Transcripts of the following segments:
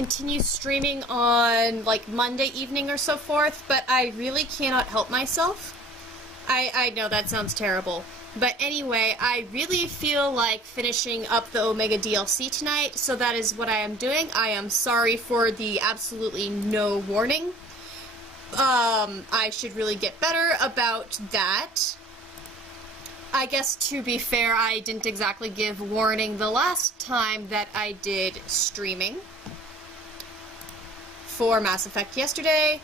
continue streaming on like Monday evening or so forth, but I really cannot help myself. I know that sounds terrible. But anyway, I really feel like finishing up the Omega DLC tonight, so that is what I am doing. I am sorry for the absolutely no warning. I should really get better about that. I guess, to be fair, I didn't exactly give warning the last time that I did streaming for Mass Effect yesterday.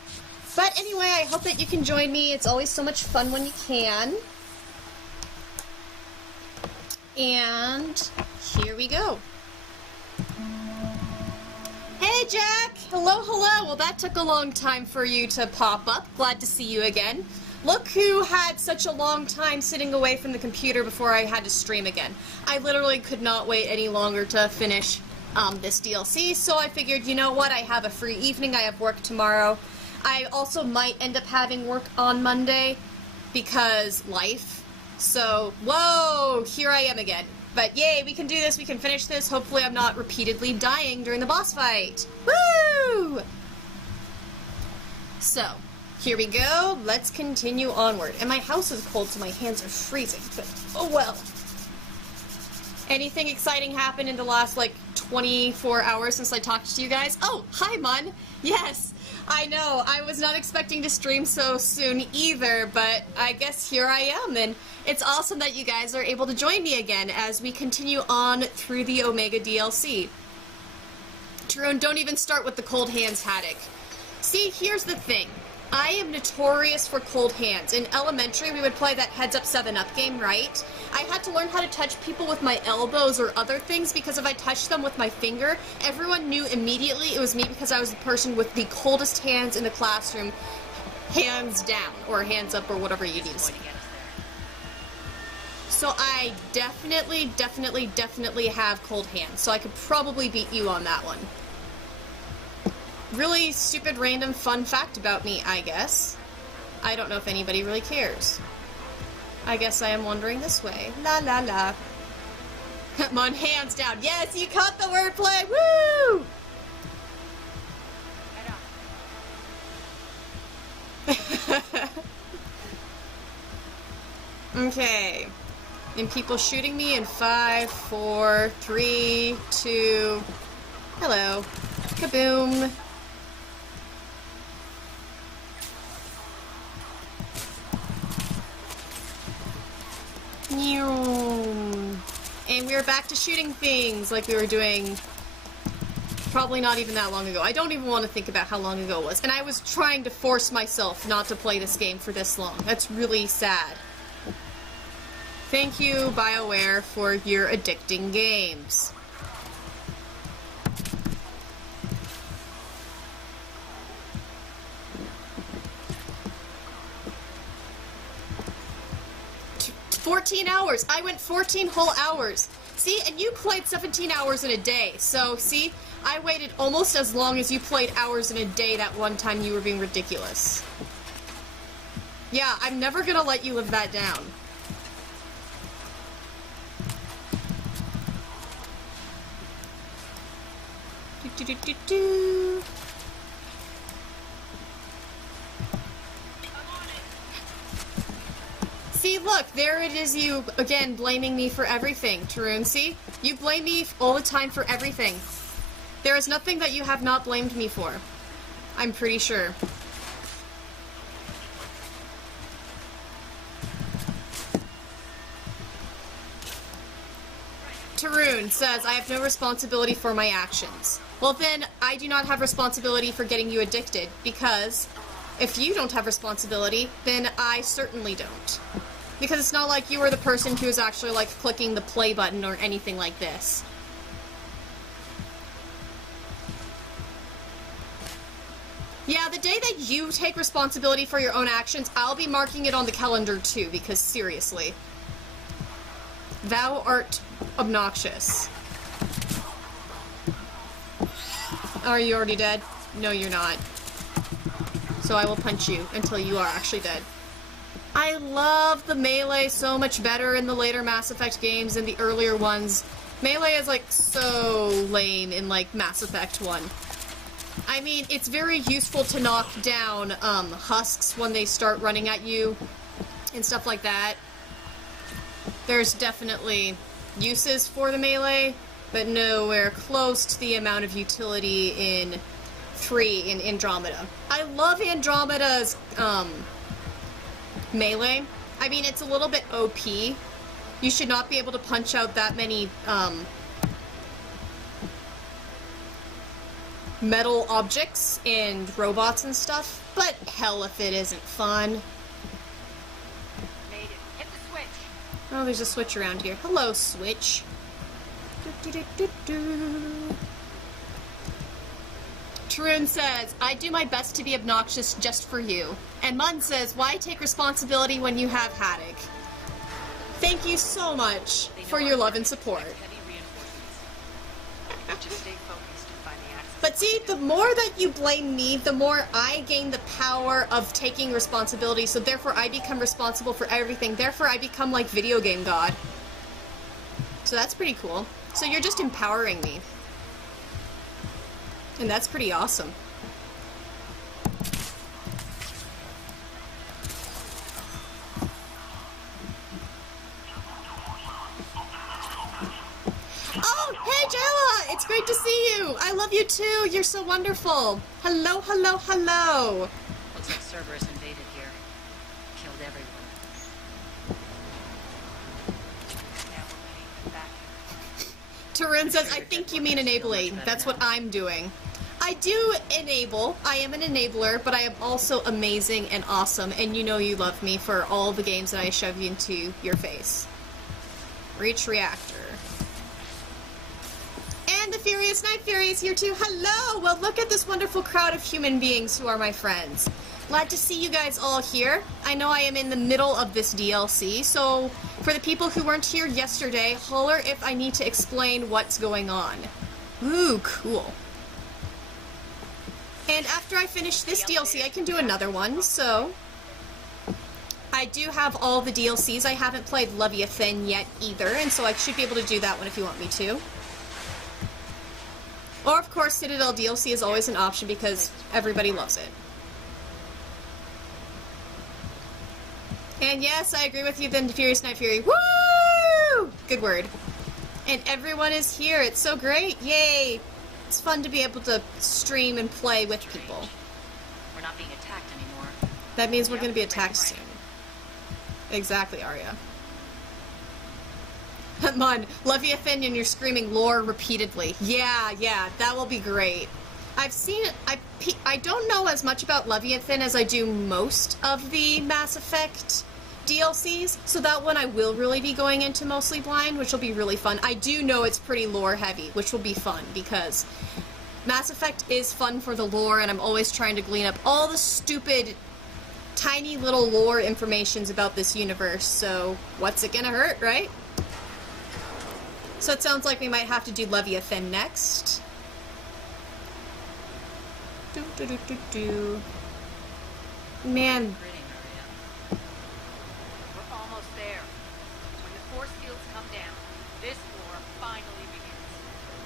But anyway, I hope that you can join me. It's always so much fun when you can. And here we go. Hey, Jack! Hello, hello! Well, that took a long time for you to pop up. Glad to see you again. Look who had such a long time sitting away from the computer before I had to stream again. I literally could not wait any longer to finish this DLC, so I figured, you know what, I have a free evening, I have work tomorrow. I also might end up having work on Monday, because life. So, whoa, here I am again. But yay, we can do this, we can finish this. Hopefully I'm not repeatedly dying during the boss fight. Woo! So, here we go. Let's continue onward. And my house is cold, so my hands are freezing, but oh well. Anything exciting happened in the last, like, 24 hours since I talked to you guys? Oh, hi, Mun! Yes! I know, I was not expecting to stream so soon either, but I guess here I am, and it's awesome that you guys are able to join me again as we continue on through the Omega DLC. Tyrone, don't even start with the cold hands haddock. See, here's the thing. I am notorious for cold hands. In elementary, we would play that heads-up 7-up game, right? I had to learn how to touch people with my elbows or other things because if I touched them with my finger, everyone knew immediately it was me because I was the person with the coldest hands in the classroom, hands down, or hands up, or whatever you need to say. So I definitely have cold hands, so I could probably beat you on that one. Really stupid, random, fun fact about me, I guess. I don't know if anybody really cares. I guess I am wandering this way. La la la. Come on, hands down. Yes, you caught the wordplay! Woo! Okay. And people shooting me in 5, 4, 3, 2... Hello. Kaboom. And we're back to shooting things like we were doing probably not even that long ago. I don't even want to think about how long ago it was. And I was trying to force myself not to play this game for this long. That's really sad. Thank you, BioWare, for your addicting games. For 14 hours! I went 14 whole hours! See, and you played 17 hours in a day, so see, I waited almost as long as you played hours in a day that one time you were being ridiculous. Yeah, I'm never gonna let you live that down. Do do do do do. See, look, there it is you, again, blaming me for everything, Tarun, see? You blame me all the time for everything. There is nothing that you have not blamed me for. I'm pretty sure. Tarun says, I have no responsibility for my actions. Well then, I do not have responsibility for getting you addicted, because if you don't have responsibility, then I certainly don't. Because it's not like you were the person who's actually, like, clicking the play button or anything like this. Yeah, the day that you take responsibility for your own actions, I'll be marking it on the calendar too, because seriously. Thou art obnoxious. Are you already dead? No, you're not. So I will punch you until you are actually dead. I love the melee so much better in the later Mass Effect games than the earlier ones. Melee is like so lame in like Mass Effect 1. I mean, it's very useful to knock down husks when they start running at you and stuff like that. There's definitely uses for the melee, but nowhere close to the amount of utility in 3 in Andromeda. I love Andromeda's melee. I mean, it's a little bit OP. You should not be able to punch out that many metal objects and robots and stuff, but hell if it isn't fun. Made it. Hit the switch. Oh, there's a switch around here. Hello, switch. Tarun says, I do my best to be obnoxious just for you. And Mun says, why take responsibility when you have Haddock? Thank you so much for your love and support. Just stay focused and find the access. But see, the more that you blame me, the more I gain the power of taking responsibility, so therefore I become responsible for everything. Therefore I become like video game god. So that's pretty cool. So you're just empowering me. And that's pretty awesome. Oh, hey Jella! It's great to see you! I love you too! You're so wonderful! Hello, hello, hello! Looks like Cerberus invaded here. Killed everyone. Now we're paying them back. Tarun says, I think you mean enabling. That's what I'm doing. I do enable. I am an enabler, but I am also amazing and awesome, and you know you love me for all the games that I shove into your face. Reach reactor. And the Furious Night Fury is here too. Hello! Well, look at this wonderful crowd of human beings who are my friends. Glad to see you guys all here. I know I am in the middle of this DLC, so for the people who weren't here yesterday, holler if I need to explain what's going on. Ooh, cool. And after I finish this DLC, I can do another one, so... I do have all the DLCs. I haven't played Leviathan yet either, and so I should be able to do that one if you want me to. Or, of course, Citadel DLC is always an option because everybody loves it. And yes, I agree with you, then Furious Night Fury. Woo! Good word. And everyone is here. It's so great. Yay! It's fun to be able to stream and play with people. We're not being attacked anymore. That means we're going to be attacked soon. Exactly, Aria. Come on, Leviathan and you're screaming lore repeatedly. Yeah, that will be great. I've seen it. I don't know as much about Leviathan as I do most of the Mass Effect DLCs, so that one I will really be going into mostly blind, which will be really fun. I do know it's pretty lore heavy, which will be fun, because Mass Effect is fun for the lore, and I'm always trying to glean up all the stupid, tiny little lore informations about this universe, so what's it gonna hurt, right? So it sounds like we might have to do Leviathan next. Man. We're almost there. When the force fields come down, this war finally begins.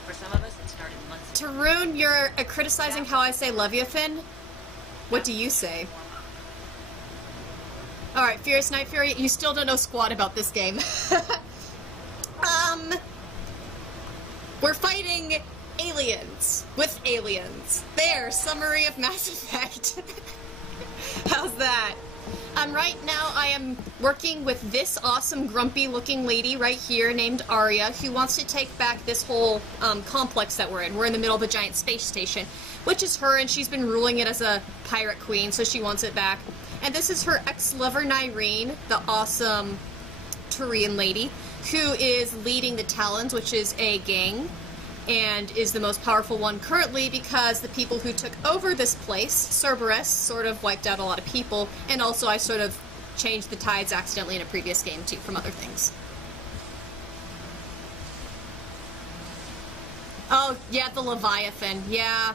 For some of us, it started months ago. Tarun, you're criticizing how I say Leviathan. What do you say? Alright, Furious Night Fury, you still don't know squat about this game. We're fighting aliens with aliens. There, summary of Mass Effect. How's that? Right now I am working with this awesome grumpy looking lady right here named Aria, who wants to take back this whole complex that we're in. We're in the middle of a giant space station, which is her, and she's been ruling it as a pirate queen, so she wants it back. And this is her ex-lover Nyreen, the awesome Turian lady, who is leading the Talons, which is a gang, and is the most powerful one currently because the people who took over this place, Cerberus, sort of wiped out a lot of people, and also I sort of changed the tides accidentally in a previous game too, from other things. Oh, yeah, the Leviathan. Yeah,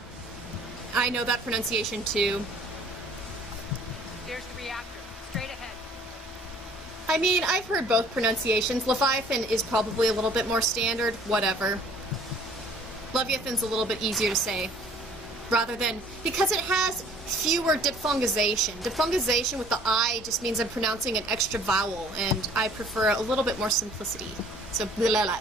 I know that pronunciation too. There's the reactor. Straight ahead. I mean, I've heard both pronunciations. Leviathan is probably a little bit more standard, whatever. Leviathan's a little bit easier to say. rather than, because it has fewer diphthongization. Diphthongization with the I just means I'm pronouncing an extra vowel, and I prefer a little bit more simplicity. So, blah, blah, blah.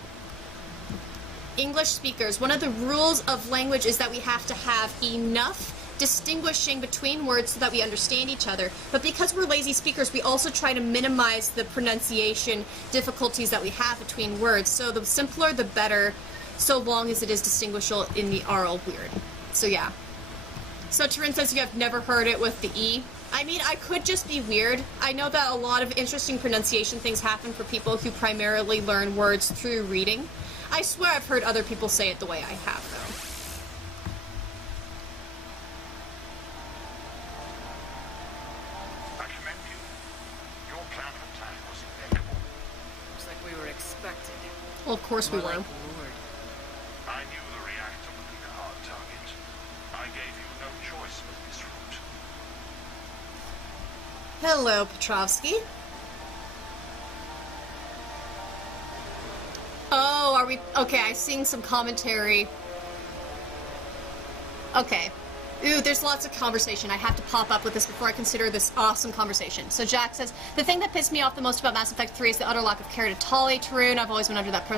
English speakers, one of the rules of language is that we have to have enough distinguishing between words so that we understand each other. But because we're lazy speakers, we also try to minimize the pronunciation difficulties that we have between words. So the simpler, the better, so long as it is distinguishable in the oral weird. So yeah. So Turin says you have never heard it with the E. I mean, I could just be weird. I know that a lot of interesting pronunciation things happen for people who primarily learn words through reading. I swear I've heard other people say it the way I have, though. I commend you. Your plan of attack was impeccable. Looks like we were expected. Well, of course we More were. like lured. I knew the reactor would be a hard target. I gave you no choice but this route. Hello, Petrovsky. Oh, are we... Okay, I've seen some commentary. Okay. Ooh, there's lots of conversation. I have to pop up with this before I consider this awesome conversation. So Jack says, the thing that pissed me off the most about Mass Effect 3 is the utter lack of care to Tali, Tarun. I've always been under that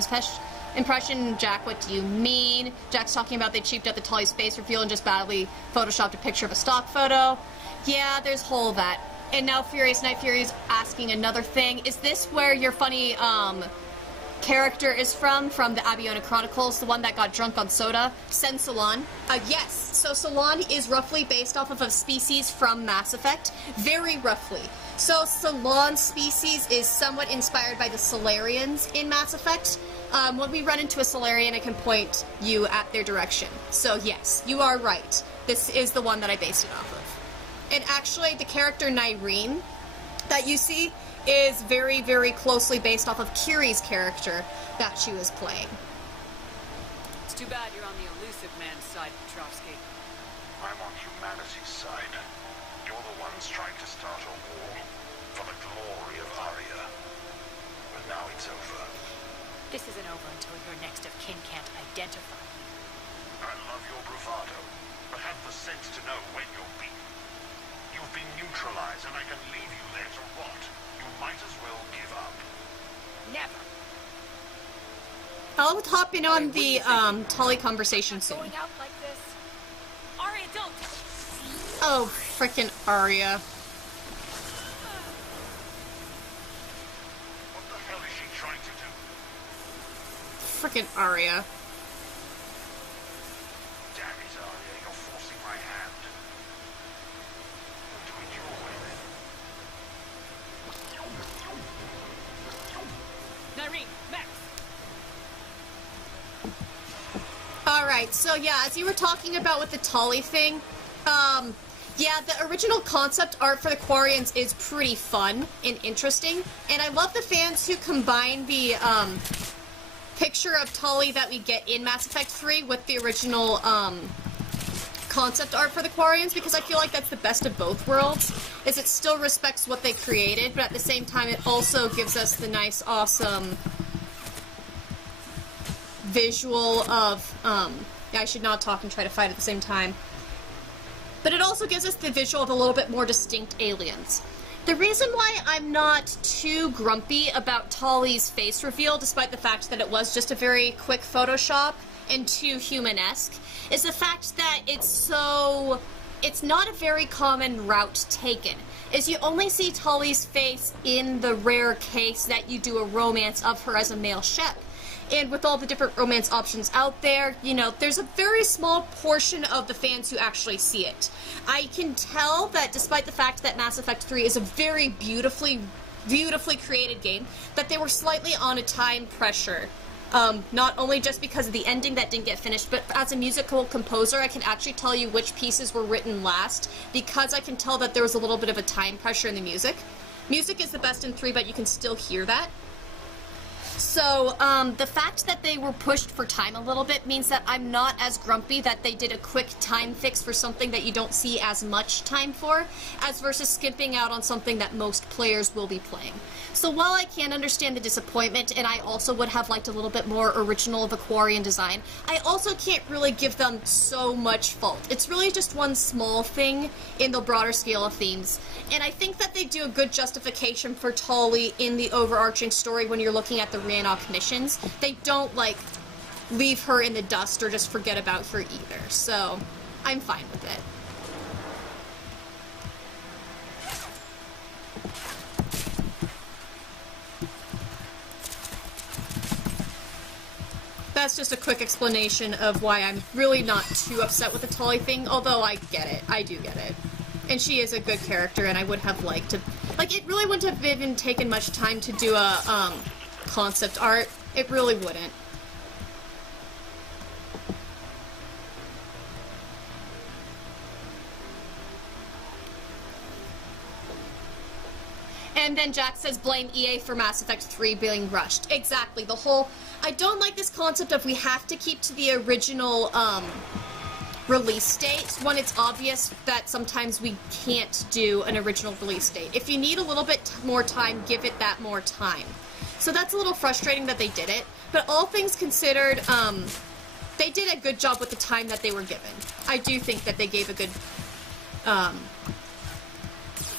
impression. Jack, what do you mean? Jack's talking about they cheaped out the Tali space reveal and just badly photoshopped a picture of a stock photo. Yeah, there's whole that. And now Furious Night Fury is asking another thing. Is this where your funny, character is from the Abiona Chronicles, the one that got drunk on soda? Sen Salon? Yes. So Salon is roughly based off of a species from Mass Effect. Very roughly. So Salon species is somewhat inspired by the Solarians in Mass Effect. When we run into a Solarian, I can point you at their direction. So yes, you are right. This is the one that I based it off of. And actually, the character Nyreen that you see is very, very closely based off of Kiri's character that she was playing. It's too bad you're on the elusive man's side, Petrovsky. I'm on humanity's side. You're the ones trying to start a war for the glory of Aria. But now it's over. This isn't over until your next of kin can't identify you. I love your bravado, but have the sense to know when you're beaten. You've been neutralized, and I can leave you there to rot. You might as well give up. Never. I'll hop in on the Tali conversation soon. Going out like this. Aria, don't. Oh, frickin' Aria. What the hell is she trying to do? Frickin' Aria. Damn it, Aria, you're forcing my hand. Do it your way, then. Nyreen, Max. Alright, so yeah, as you were talking about with the Tali thing, yeah, the original concept art for the Quarians is pretty fun and interesting, and I love the fans who combine the, picture of Tali that we get in Mass Effect 3 with the original, concept art for the Quarians, because I feel like that's the best of both worlds, is it still respects what they created, but at the same time it also gives us the nice, awesome visual of, yeah, I should not talk and try to fight at the same time. But it also gives us the visual of a little bit more distinct aliens. The reason why I'm not too grumpy about Tali's face reveal, despite the fact that it was just a very quick Photoshop and too human-esque, is the fact that it's not a very common route taken. Is you only see Tali's face in the rare case that you do a romance of her as a male Shep. And with all the different romance options out there, you know, there's a very small portion of the fans who actually see it. I can tell that despite the fact that Mass Effect 3 is a very beautifully created game, that they were slightly on a time pressure. Not only just because of the ending that didn't get finished, but as a musical composer, I can actually tell you which pieces were written last, because I can tell that there was a little bit of a time pressure in the music. Music is the best in 3, but you can still hear that. So, the fact that they were pushed for time a little bit means that I'm not as grumpy that they did a quick time fix for something that you don't see as much time for, as versus skipping out on something that most players will be playing. So while I can understand the disappointment, and I also would have liked a little bit more original of Aquarian design, I also can't really give them so much fault. It's really just one small thing in the broader scale of themes, and I think that they do a good justification for Tali in the overarching story when you're looking at the Rhiannoc missions. They don't, like, leave her in the dust or just forget about her either, so I'm fine with it. That's just a quick explanation of why I'm really not too upset with the Tali thing, although I get it. I do get it. And she is a good character, and I would have liked to... Like, it really wouldn't have even taken much time to do a, concept art. It really wouldn't. And then Jack says, blame EA for Mass Effect 3 being rushed. Exactly. The whole... I don't like this concept of we have to keep to the original, release date when it's obvious that sometimes we can't do an original release date. If you need a little bit more time, give it that more time. So that's a little frustrating that they did it. But all things considered, they did a good job with the time that they were given. I do think that they gave a good...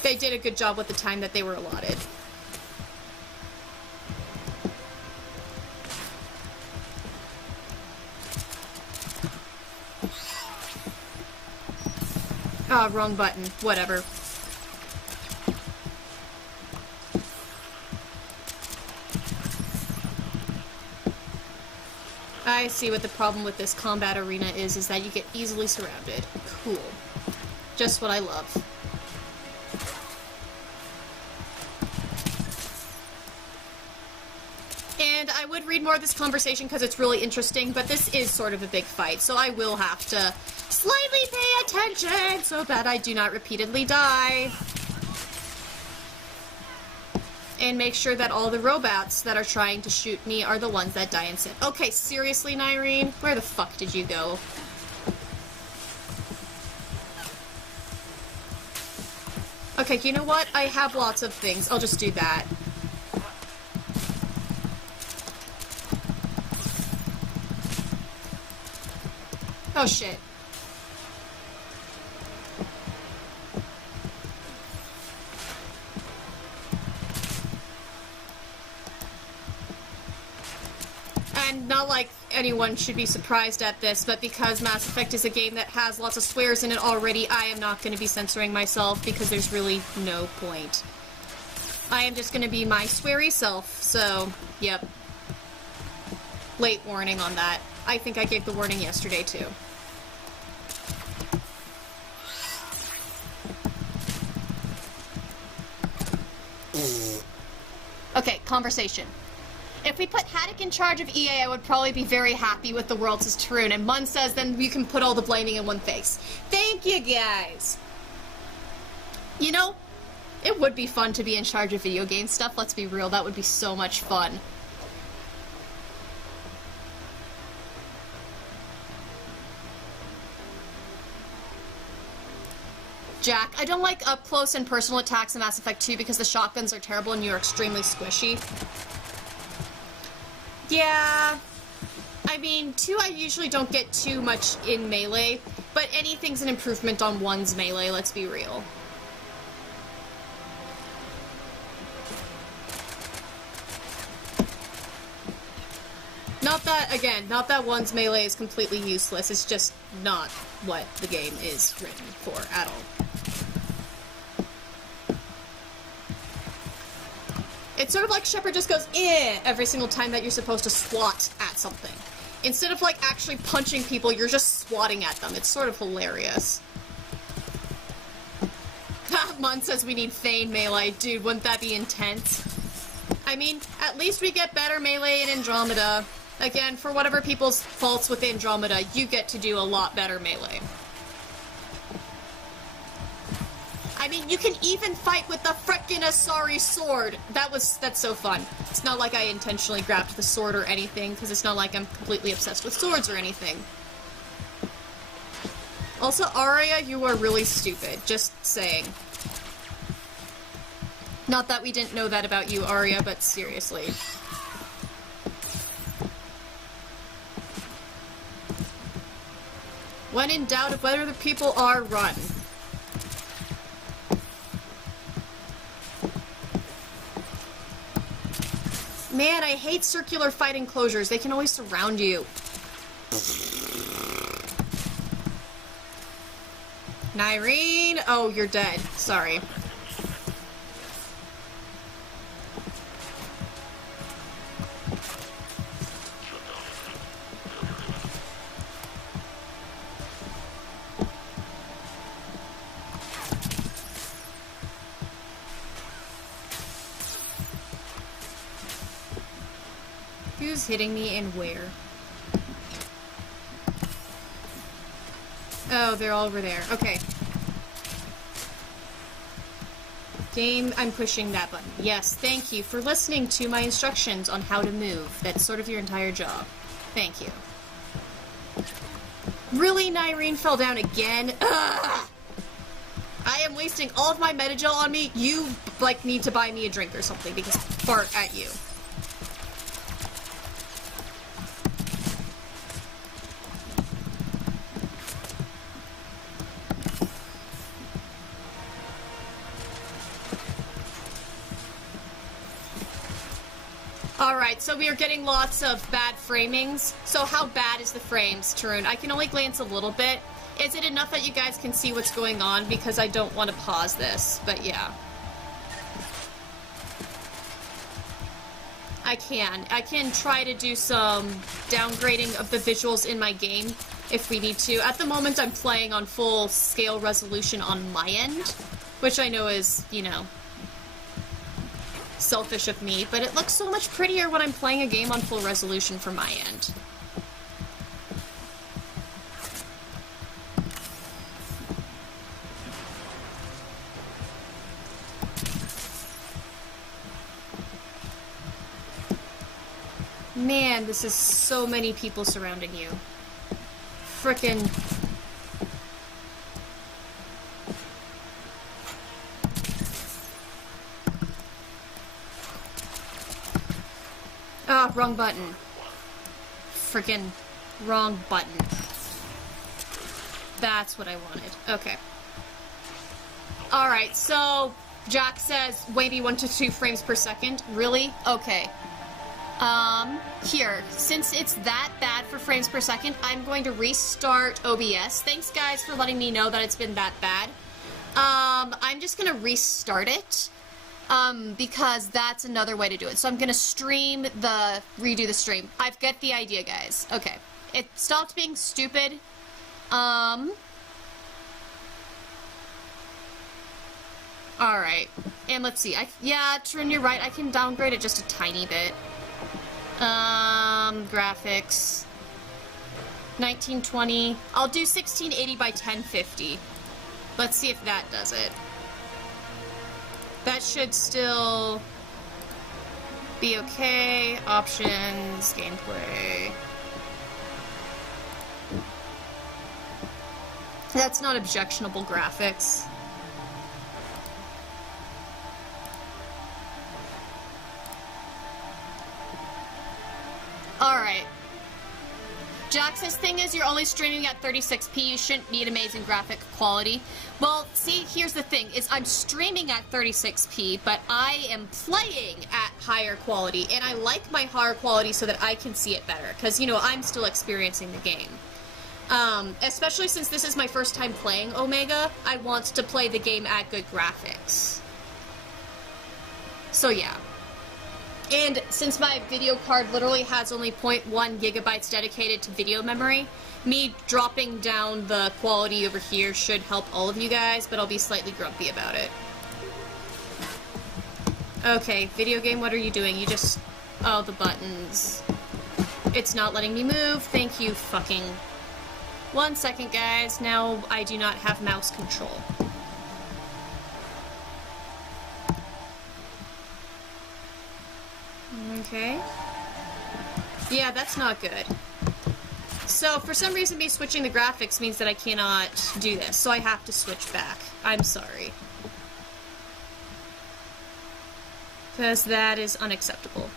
they did a good job with the time that they were allotted. Ah, oh, wrong button. Whatever. I see what the problem with this combat arena is that you get easily surrounded. Cool. Just what I love. And I would read more of this conversation because it's really interesting, but this is sort of a big fight, so I will have to slightly pay attention so that I do not repeatedly die. And make sure that all the robots that are trying to shoot me are the ones that die in sin. Okay, seriously, Nyreen? Where the fuck did you go? Okay, you know what? I have lots of things. I'll just do that. Oh, shit. And not like anyone should be surprised at this, but because Mass Effect is a game that has lots of swears in it already, I am not going to be censoring myself because there's really no point. I am just going to be my sweary self, so, yep. Late warning on that. I think I gave the warning yesterday, too. Okay, conversation. If we put Haddock in charge of EA, I would probably be very happy with the world, says Tarun. And Mun says, then you can put all the blaming in one face. Thank you, guys! You know, it would be fun to be in charge of video game stuff, let's be real. That would be so much fun. Jack, I don't like up-close and personal attacks in Mass Effect 2 because the shotguns are terrible and you're extremely squishy. Yeah, I mean, 2 I usually don't get too much in melee, but anything's an improvement on 1's melee, let's be real. Not that, again, not that 1's melee is completely useless, it's just not what the game is written for at all. It's sort of like Shepard just goes, eh, every single time that you're supposed to swat at something. Instead of, like, actually punching people, you're just swatting at them. It's sort of hilarious. Ha, Mun says we need Thane melee. Dude, wouldn't that be intense? I mean, at least we get better melee in Andromeda. Again, for whatever people's faults with Andromeda, you get to do a lot better melee. I mean, you can even fight with the frickin' Asari sword. That's so fun. It's not like I intentionally grabbed the sword or anything, because it's not like I'm completely obsessed with swords or anything. Also, Aria, you are really stupid. Just saying. Not that we didn't know that about you, Aria, but seriously. When in doubt of whether the people are, run. Man, I hate circular fight enclosures. They can always surround you. Nyreen! Oh, you're dead. Sorry. Who's hitting me and where? Oh, they're all over there. Okay. Game, I'm pushing that button. Yes, thank you for listening to my instructions on how to move. That's sort of your entire job. Thank you. Really, Nyreen fell down again? Ugh! I am wasting all of my Metagel on me. You, like, need to buy me a drink or something because fart at you. Alright, so we are getting lots of bad framings. So how bad is the frames, Tarun? I can only glance a little bit. Is it enough that you guys can see what's going on? Because I don't want to pause this, but yeah. I can try to do some downgrading of the visuals in my game if we need to. At the moment, I'm playing on full scale resolution on my end, which I know is, you know, selfish of me, but it looks so much prettier when I'm playing a game on full resolution from my end. Man, this is so many people surrounding you. Frickin'. Ah, wrong button. Frickin' wrong button. That's what I wanted. Okay. Alright, so Jack says maybe 1 to 2 frames per second. Really? Okay. Here, since it's that bad for frames per second, I'm going to restart OBS. Thanks, guys, for letting me know that it's been that bad. I'm just gonna restart it. Because that's another way to do it. So I'm gonna redo the stream. I've got the idea, guys. Okay. It stopped being stupid. Alright. And let's see. Yeah, Trin, you're right. I can downgrade it just a tiny bit. Graphics. 1920. I'll do 1680 by 1050. Let's see if that does it. That should still be okay. Options, gameplay. That's not objectionable graphics. Alright. Jack says, thing is, you're only streaming at 36p, you shouldn't need amazing graphic quality. Well, see, here's the thing, is I'm streaming at 36p, but I am playing at higher quality, and I like my higher quality so that I can see it better, because, you know, I'm still experiencing the game. Especially since this is my first time playing Omega, I want to play the game at good graphics. So, yeah. And since my video card literally has only 0.1 gigabytes dedicated to video memory, me dropping down the quality over here should help all of you guys, but I'll be slightly grumpy about it. Okay, video game, what are you doing? You just... Oh, the buttons. It's not letting me move. Thank you, fucking... 1 second, guys. Now I do not have mouse control. Okay. Yeah, that's not good. So, for some reason, me switching the graphics means that I cannot do this, so I have to switch back. I'm sorry. Because that is unacceptable.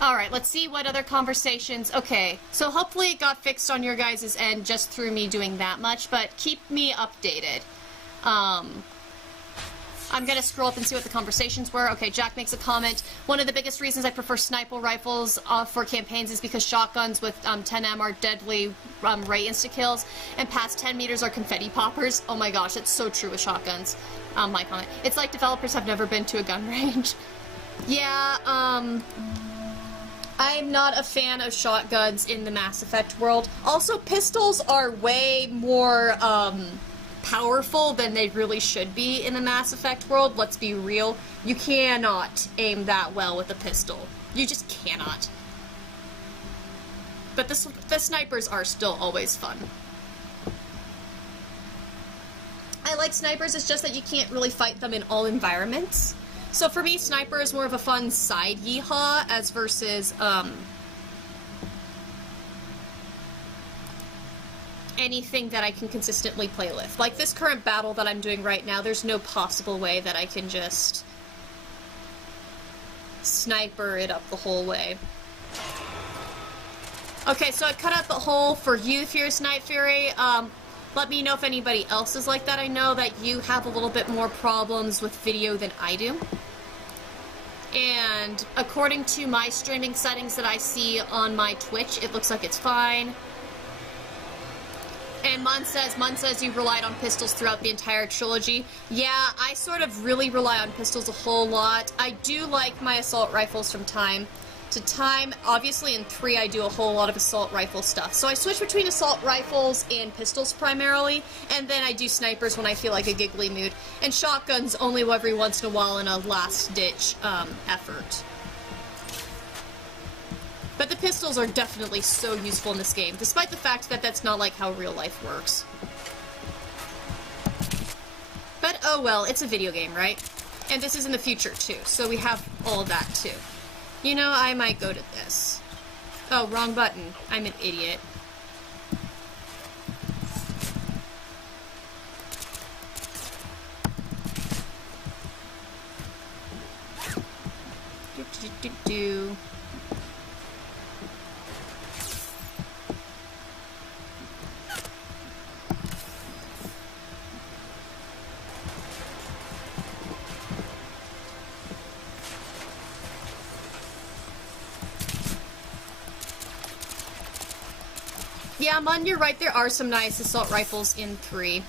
Alright, let's see what other conversations... Okay, so hopefully it got fixed on your guys' end just through me doing that much, but keep me updated. I'm gonna scroll up and see what the conversations were. Okay, Jack makes a comment. One of the biggest reasons I prefer sniper rifles for campaigns is because shotguns with 10M are deadly ray insta-kills, and past 10 meters are confetti poppers. Oh my gosh, it's so true with shotguns. My comment. It's like developers have never been to a gun range. Yeah, I'm not a fan of shotguns in the Mass Effect world. Also, pistols are way more, powerful than they really should be in the Mass Effect world. Let's be real. You cannot aim that well with a pistol. You just cannot. But the snipers are still always fun. I like snipers, it's just that you can't really fight them in all environments. So for me, sniper is more of a fun side yeehaw as versus, anything that I can consistently play with. Like this current battle that I'm doing right now, there's no possible way that I can just sniper it up the whole way. Okay, so I cut out the hole for you, Fierce Night Fury. Let me know if anybody else is like that. I know that you have a little bit more problems with video than I do. And according to my streaming settings that I see on my Twitch, it looks like it's fine. And Mun says you relied on pistols throughout the entire trilogy. Yeah, I sort of really rely on pistols a whole lot. I do like my assault rifles from time to time. Obviously in 3 I do a whole lot of assault rifle stuff. So I switch between assault rifles and pistols primarily, and then I do snipers when I feel like a giggly mood. And shotguns only every once in a while in a last-ditch effort. But the pistols are definitely so useful in this game, despite the fact that that's not like how real life works. But oh well, it's a video game, right? And this is in the future too, so we have all of that too. You know, I might go to this. Oh, wrong button. I'm an idiot. Do. Yeah, Mun, you're right, there are some nice assault rifles in 3.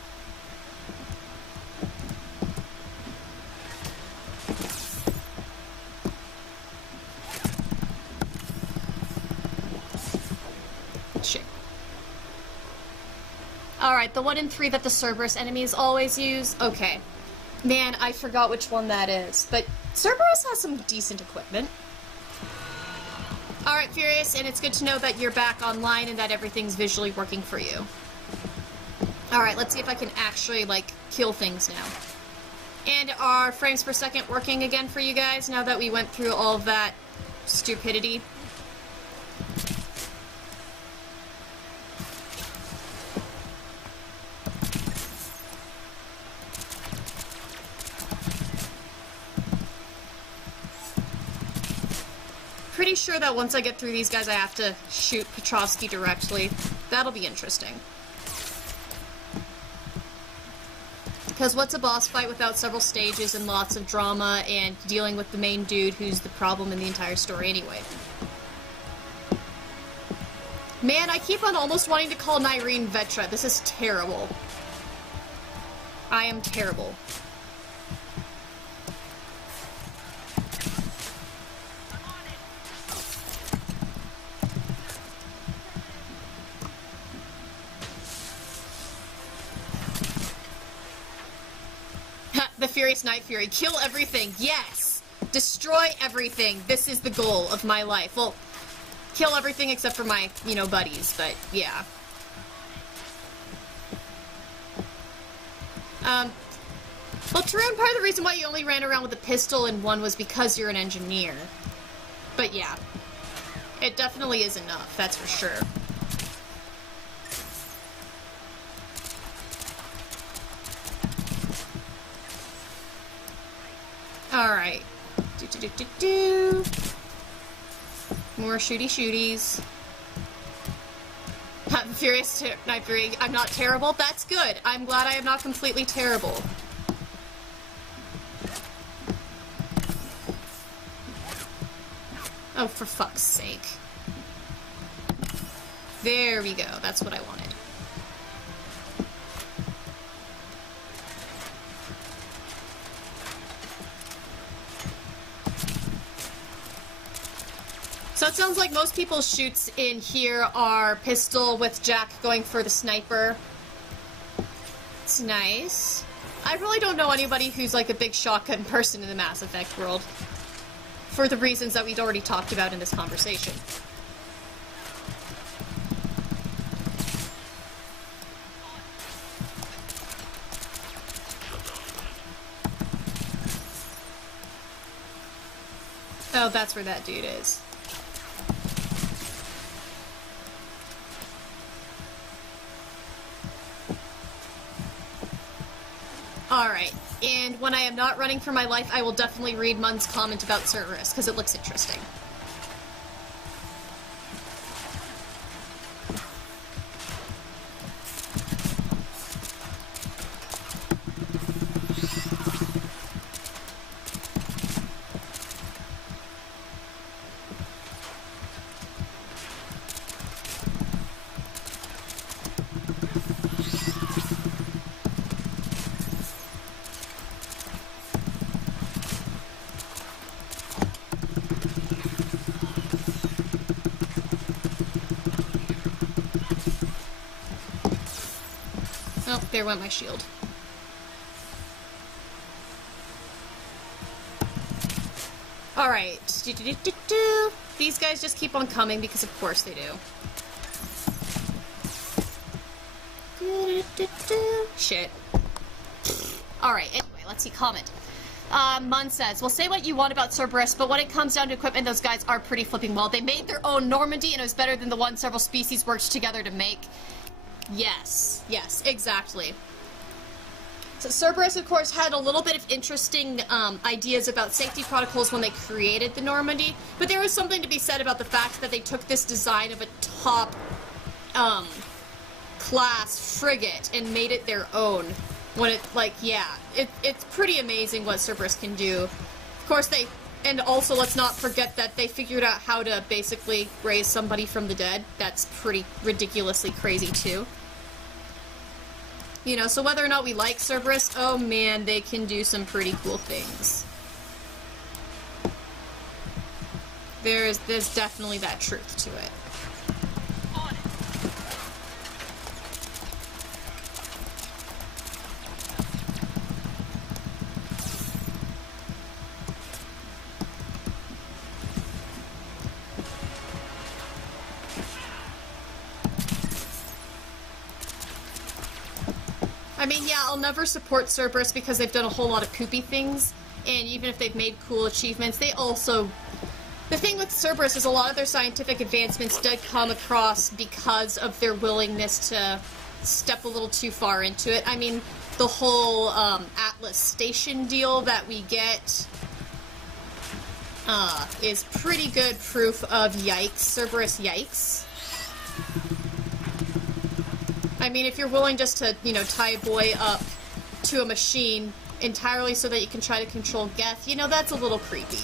Shit. Alright, the one in 3 that the Cerberus enemies always use? Okay. Man, I forgot which one that is. But Cerberus has some decent equipment. Alright, Furious, and it's good to know that you're back online and that everything's visually working for you. Alright, let's see if I can actually, like, kill things now. And are frames per second working again for you guys now that we went through all of that stupidity? Pretty sure that once I get through these guys I have to shoot Petrovsky directly. That'll be interesting. Because what's a boss fight without several stages and lots of drama and dealing with the main dude who's the problem in the entire story anyway? Man, I keep on almost wanting to call Nyreen Vetra. This is terrible. I am terrible. The Furious Night Fury. Kill everything. Yes! Destroy everything. This is the goal of my life. Well, kill everything except for my, you know, buddies, but yeah. Well, Tarun, part of the reason why you only ran around with a pistol in one was because you're an engineer. But yeah, it definitely is enough, that's for sure. Alright. More shooty-shooties. I'm furious to I'm not terrible. That's good. I'm glad I am not completely terrible. Oh, for fuck's sake. There we go. That's what I wanted. So it sounds like most people's shoots in here are pistol with Jack going for the sniper. It's nice. I really don't know anybody who's like a big shotgun person in the Mass Effect world. For the reasons that we'd already talked about in this conversation. Oh, that's where that dude is. Alright, and when I am not running for my life, I will definitely read Mun's comment about Cerberus, because it looks interesting. Oh, there went my shield. Alright. These guys just keep on coming because of course they do. Shit. Alright, anyway, let's see, comment. Mun says, well, say what you want about Cerberus, but when it comes down to equipment, those guys are pretty flipping well. They made their own Normandy, and it was better than the one several species worked together to make. Yes, yes, exactly. So Cerberus, of course, had a little bit of interesting ideas about safety protocols when they created the Normandy, but there was something to be said about the fact that they took this design of a top class frigate and made it their own. When it, like, yeah, it's pretty amazing what Cerberus can do. Of course, and also let's not forget that they figured out how to basically raise somebody from the dead. That's pretty ridiculously crazy, too. You know, so whether or not we like Cerberus, oh man, they can do some pretty cool things. There's definitely that truth to it. I mean, yeah, I'll never support Cerberus because they've done a whole lot of poopy things, and even if they've made cool achievements, they also... The thing with Cerberus is a lot of their scientific advancements did come across because of their willingness to step a little too far into it. I mean, the whole Atlas Station deal that we get is pretty good proof of yikes, Cerberus yikes. I mean, if you're willing just to, you know, tie a boy up to a machine entirely so that you can try to control Geth, you know, that's a little creepy.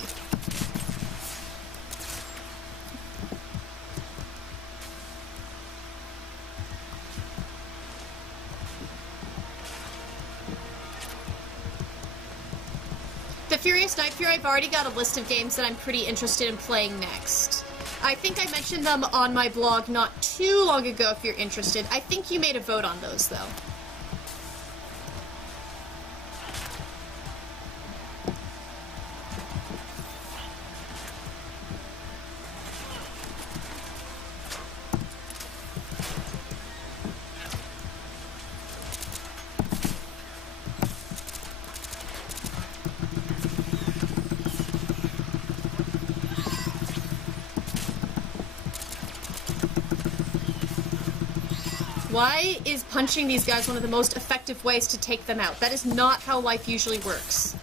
The Furious Night Fury, I've already got a list of games that I'm pretty interested in playing next. I think I mentioned them on my blog not too long ago if you're interested. I think you made a vote on those, though. Why is punching these guys one of the most effective ways to take them out? That is not how life usually works.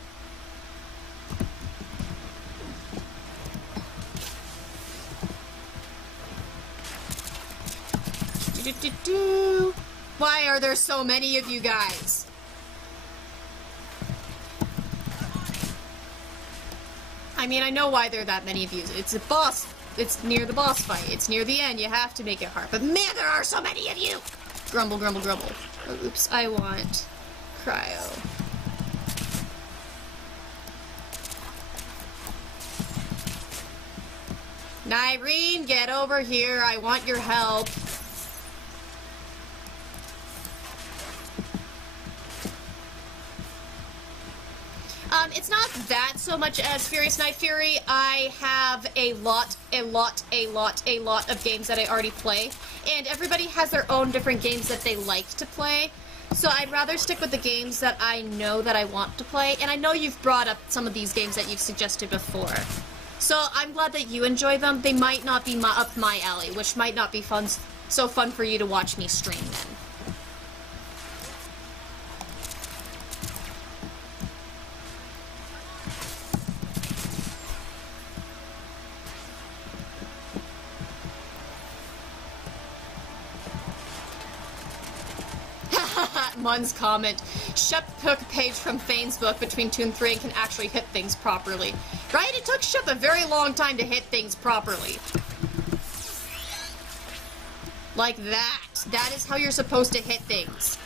Why are there so many of you guys? I mean, I know why there are that many of you. It's a boss. It's near the boss fight. It's near the end. You have to make it hard. But man, there are so many of you! Grumble, grumble, grumble. Oh, oops, I want cryo. Nyreen, get over here. I want your help. It's not that so much as Furious Night Fury. I have a lot of games that I already play, and everybody has their own different games that they like to play, so I'd rather stick with the games that I know that I want to play, and I know you've brought up some of these games that you've suggested before, so I'm glad that you enjoy them. They might not be up my alley, which might not be so fun for you to watch me stream then. Mun's comment. Shep took a page from Thane's book between 2 and 3 and can actually hit things properly. Right? It took Shep a very long time to hit things properly. Like that. That is how you're supposed to hit things.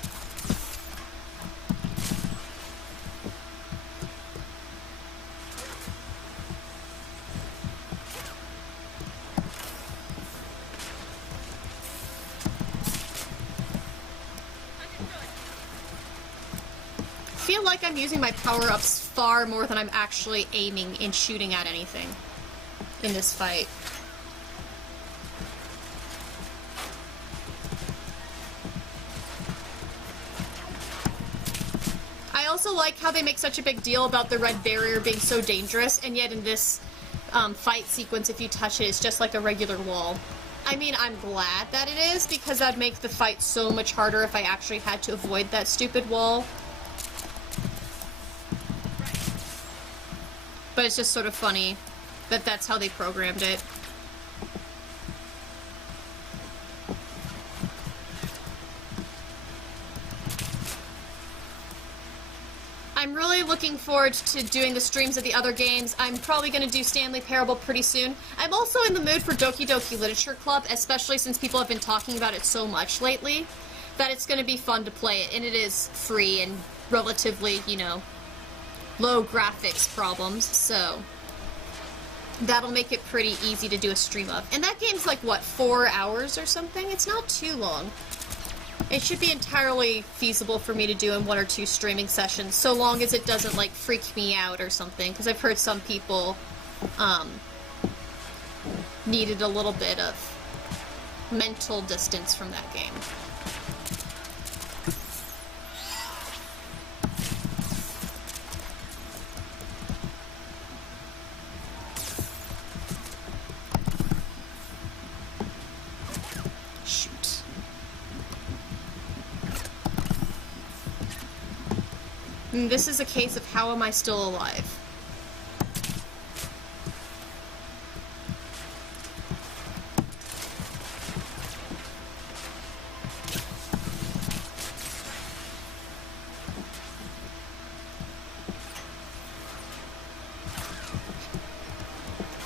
I feel like I'm using my power-ups far more than I'm actually aiming and shooting at anything in this fight. I also like how they make such a big deal about the red barrier being so dangerous, and yet in this fight sequence, if you touch it, it's just like a regular wall. I mean, I'm glad that it is, because that'd make the fight so much harder if I actually had to avoid that stupid wall. But it's just sort of funny that that's how they programmed it. I'm really looking forward to doing the streams of the other games. I'm probably going to do Stanley Parable pretty soon. I'm also in the mood for Doki Doki Literature Club, especially since people have been talking about it so much lately, that it's going to be fun to play it, and it is free and relatively, you know, low graphics problems, so that'll make it pretty easy to do a stream of. And that game's like, what, 4 hours or something? It's not too long. It should be entirely feasible for me to do in 1 or 2 streaming sessions, so long as it doesn't, like, freak me out or something, because I've heard some people, needed a little bit of mental distance from that game. This is a case of how am I still alive?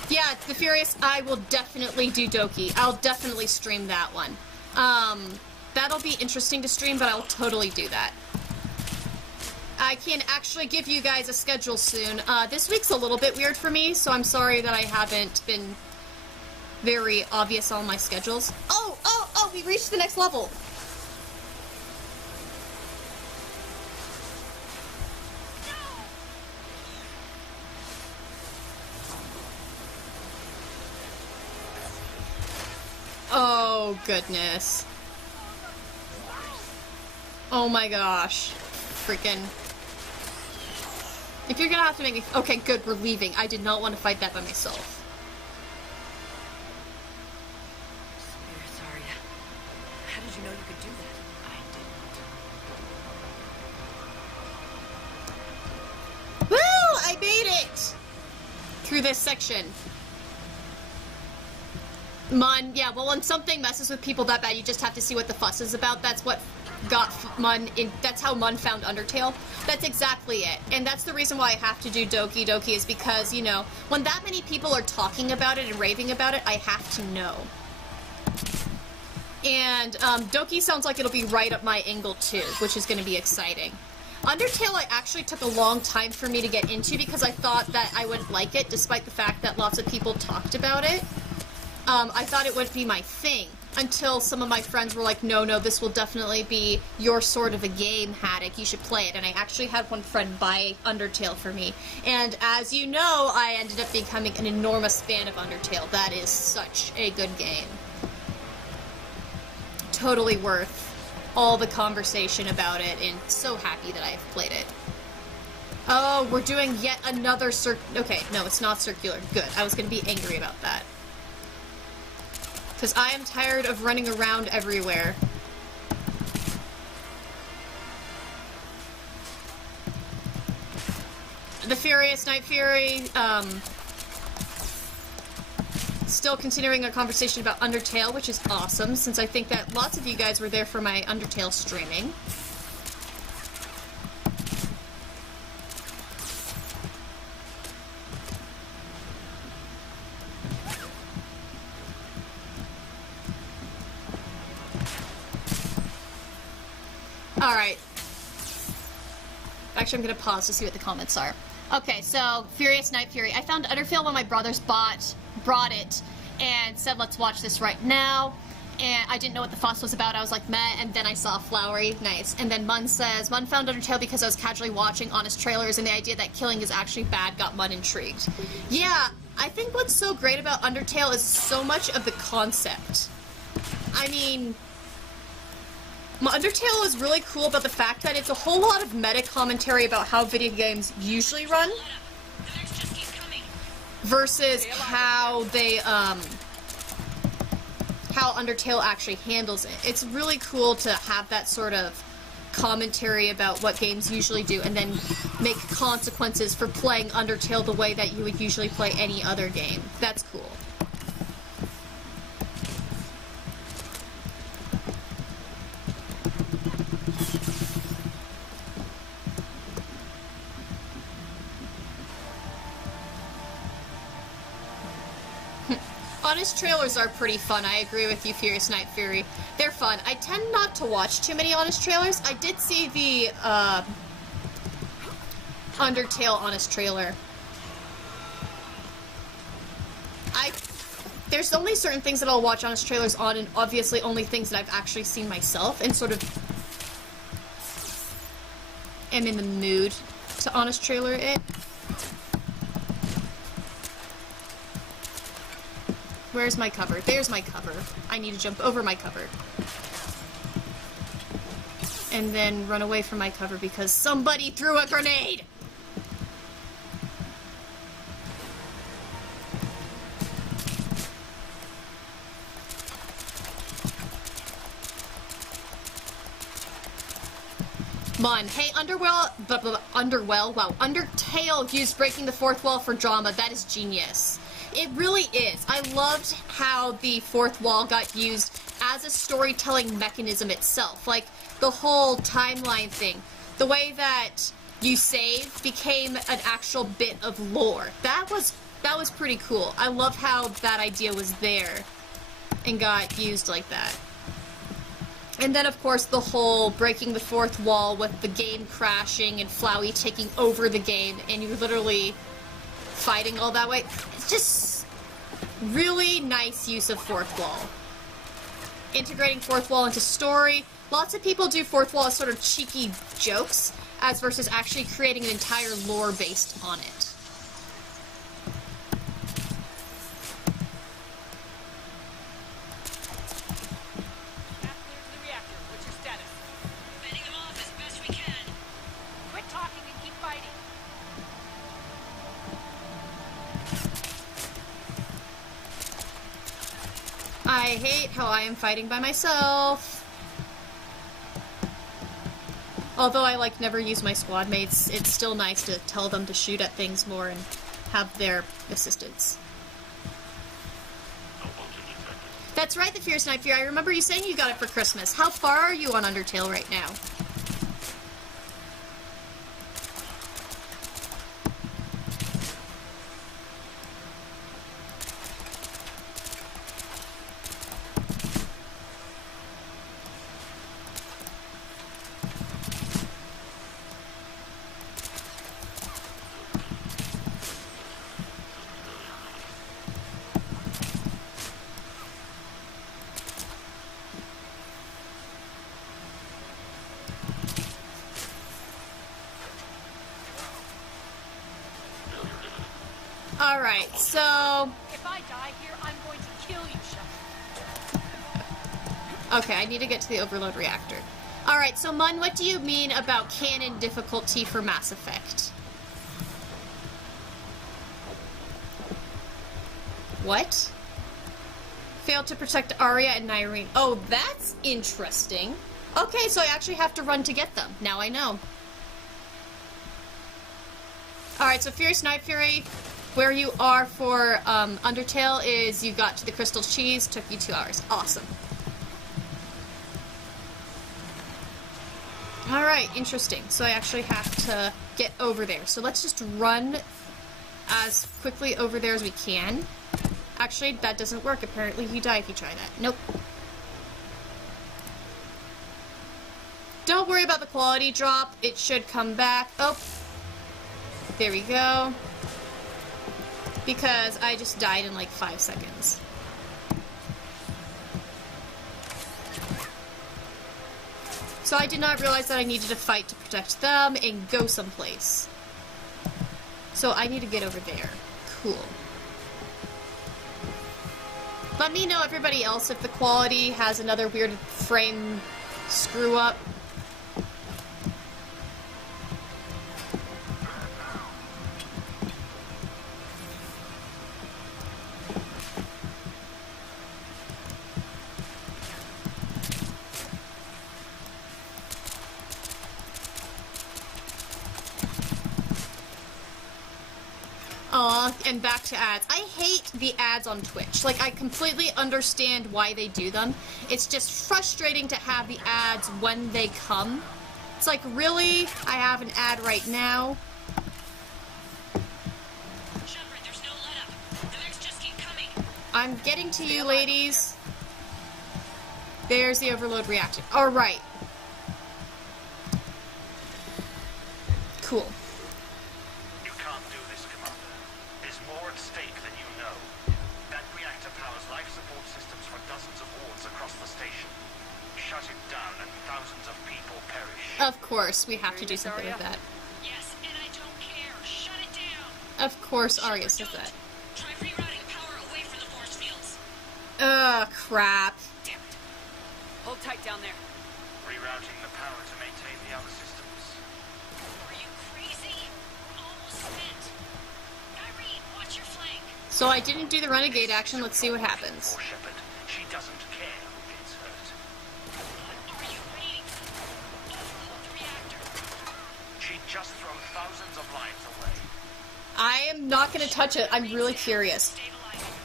Yeah, The Furious, I will definitely do Doki. I'll definitely stream that one. That'll be interesting to stream, but I'll totally do that. I can actually give you guys a schedule soon. This week's a little bit weird for me, so I'm sorry that I haven't been very obvious on my schedules. Oh, we reached the next level! Oh, goodness. Oh my gosh. Freaking... If you're gonna have to make me... Okay, good, we're leaving. I did not want to fight that by myself. Spirits, Aria. How did you know you could do that? through this section. Mun, yeah, well, when something messes with people that bad, you just have to see what the fuss is about. That's what got Mun in, that's how Mun found Undertale. That's exactly it. And that's the reason why I have to do Doki Doki, is because, you know, when that many people are talking about it and raving about it, I have to know. And Doki sounds like it'll be right up my angle too, which is going to be exciting. Undertale, I actually took a long time for me to get into because I thought that I wouldn't like it, despite the fact that lots of people talked about it. I thought it would be my thing, until some of my friends were like, no, this will definitely be your sort of a game, Haddock, you should play it. And I actually had one friend buy Undertale for me. And as you know, I ended up becoming an enormous fan of Undertale. That is such a good game. Totally worth all the conversation about it, and so happy that I have played it. Oh, we're doing yet another okay, no, it's not circular. Good. I was going to be angry about that. Because I am tired of running around everywhere. The Furious Night Fury, still continuing our conversation about Undertale, which is awesome, since I think that lots of you guys were there for my Undertale streaming. Alright. Actually, I'm gonna pause to see what the comments are. Okay, so, Furious Night Fury. I found Undertale when my brothers brought it, and said, let's watch this right now. And I didn't know what the fuss was about. I was like, meh, and then I saw Flowery. Nice. And then Mun says, Mun found Undertale because I was casually watching honest trailers, and the idea that killing is actually bad got Mun intrigued. Yeah, I think what's so great about Undertale is so much of the concept. I mean, Undertale is really cool about the fact that it's a whole lot of meta commentary about how video games usually run versus how they, how Undertale actually handles it. It's really cool to have that sort of commentary about what games usually do and then make consequences for playing Undertale the way that you would usually play any other game. That's cool. Honest trailers are pretty fun. I agree with you, Furious Night Fury. They're fun. I tend not to watch too many honest trailers. I did see the Undertale honest trailer. There's only certain things that I'll watch honest trailers on, and obviously only things that I've actually seen myself, and sort of am in the mood to honest trailer it. Where's my cover? There's my cover. I need to jump over my cover. And then run away from my cover because somebody threw a grenade! Mun, hey, Undertale used breaking the fourth wall for drama. That is genius. It really is. I loved how the fourth wall got used as a storytelling mechanism itself. Like, the whole timeline thing. The way that you save became an actual bit of lore. That was pretty cool. I love how that idea was there and got used like that. And then, of course, the whole breaking the fourth wall with the game crashing and Flowey taking over the game, and you literally fighting all that way. It's just really nice use of fourth wall. Integrating fourth wall into story. Lots of people do fourth wall as sort of cheeky jokes, as versus actually creating an entire lore based on it. I hate how I am fighting by myself. Although I, like, never use my squad mates, it's still nice to tell them to shoot at things more and have their assistance. That's right, the Fierce Night Fury. I remember you saying you got it for Christmas. How far are you on Undertale right now? Alright, so... If I die here, I'm going to kill you, Shepard. Okay, I need to get to the overload reactor. Alright, so Mun, what do you mean about canon difficulty for Mass Effect? What? Failed to protect Aria and Nyreen. Oh, that's interesting. Okay, so I actually have to run to get them. Now I know. Alright, so Fierce Night Fury, where you are for Undertale is you got to the Crystal Cheese, took you 2 hours. Awesome. Alright, interesting. So I actually have to get over there. So let's just run as quickly over there as we can. Actually, that doesn't work. Apparently you die if you try that. Nope. Don't worry about the quality drop. It should come back. Oh. There we go. Because I just died in like 5 seconds. So I did not realize that I needed to fight to protect them and go someplace. So I need to get over there. Cool. Let me know, everybody else, if the quality has another weird frame screw up. Aw, and back to ads. I hate the ads on Twitch. Like, I completely understand why they do them. It's just frustrating to have the ads when they come. It's like, really? I have an ad right now? Shepard, there's no let-up. The mechs just keep coming. I'm getting to you, ladies. There's the overload reactor. Alright. Cool. You can't do this, Commander. There's more at stake than you know. That reactor powers life support systems for dozens of wards across the station. Shut it down and thousands of people perish. Of course, we have to do something with that. Yes, and I don't care. Shut it down. Of course, Aria says that. Try rerouting power away from the force fields. Ugh, crap. Damn it. Hold tight down there. Rerouting the power to maintain the other systems. Are you crazy? We're almost spent. Irene, watch your flank. So I didn't do the renegade action. Let's see what happens. For Shepard, she doesn't care who gets hurt. What are you waiting for? Overload the reactor. She'd just throw thousands of lives away. I am not going to touch it. I'm really curious.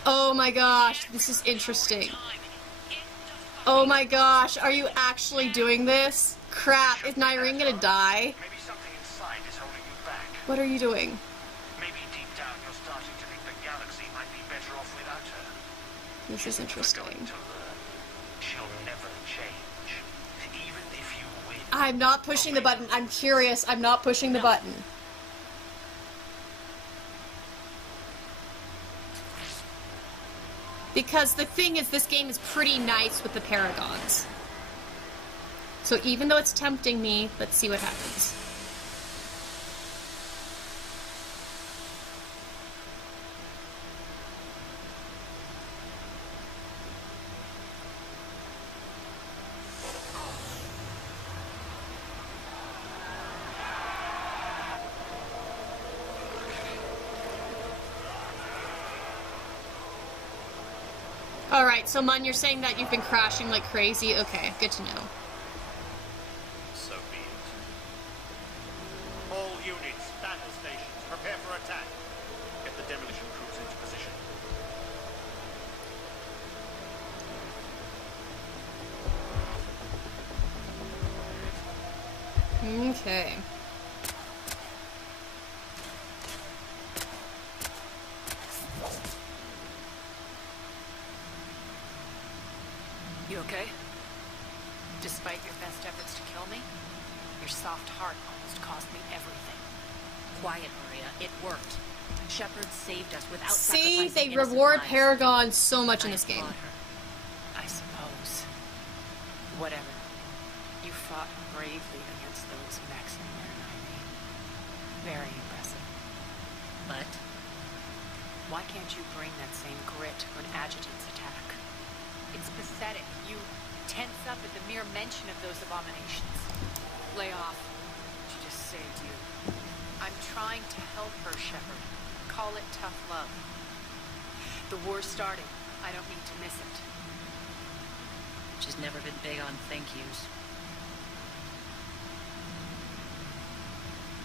Oh my gosh, this is interesting. Oh my gosh, are you actually doing this? Crap, is Nyreen gonna die? Maybe something inside is holding you back. What are you doing? Maybe deep down you're starting to think the galaxy might be better off without her. This is We're interesting. going to learn. She'll never change. Even if you win. I'm not pushing the button. I'm curious. I'm not pushing the button. Because the thing is, this game is pretty nice with the paragons. So even though it's tempting me, let's see what happens. Alright, so Mun, you're saying that you've been crashing like crazy? Okay, good to know. So be it. All units, battle stations, prepare for attack. Get the Okay. You okay? Despite your best efforts to kill me, your soft heart almost cost me everything. Quiet, Aria. It worked. Shepard saved us without See, sacrificing they innocent reward lives. Paragon so much in I this game. applaud her. I suppose. Whatever. You fought bravely against those mechs in there, Nairi. Very impressive. But Why can't you bring that same grit when adjutants attack? It's pathetic. You tense up at the mere mention of those abominations. Lay off. She just saved you. I'm trying to help her, Shepard. Call it tough love. The war's starting. I don't need to miss it. she's never been big on thank yous.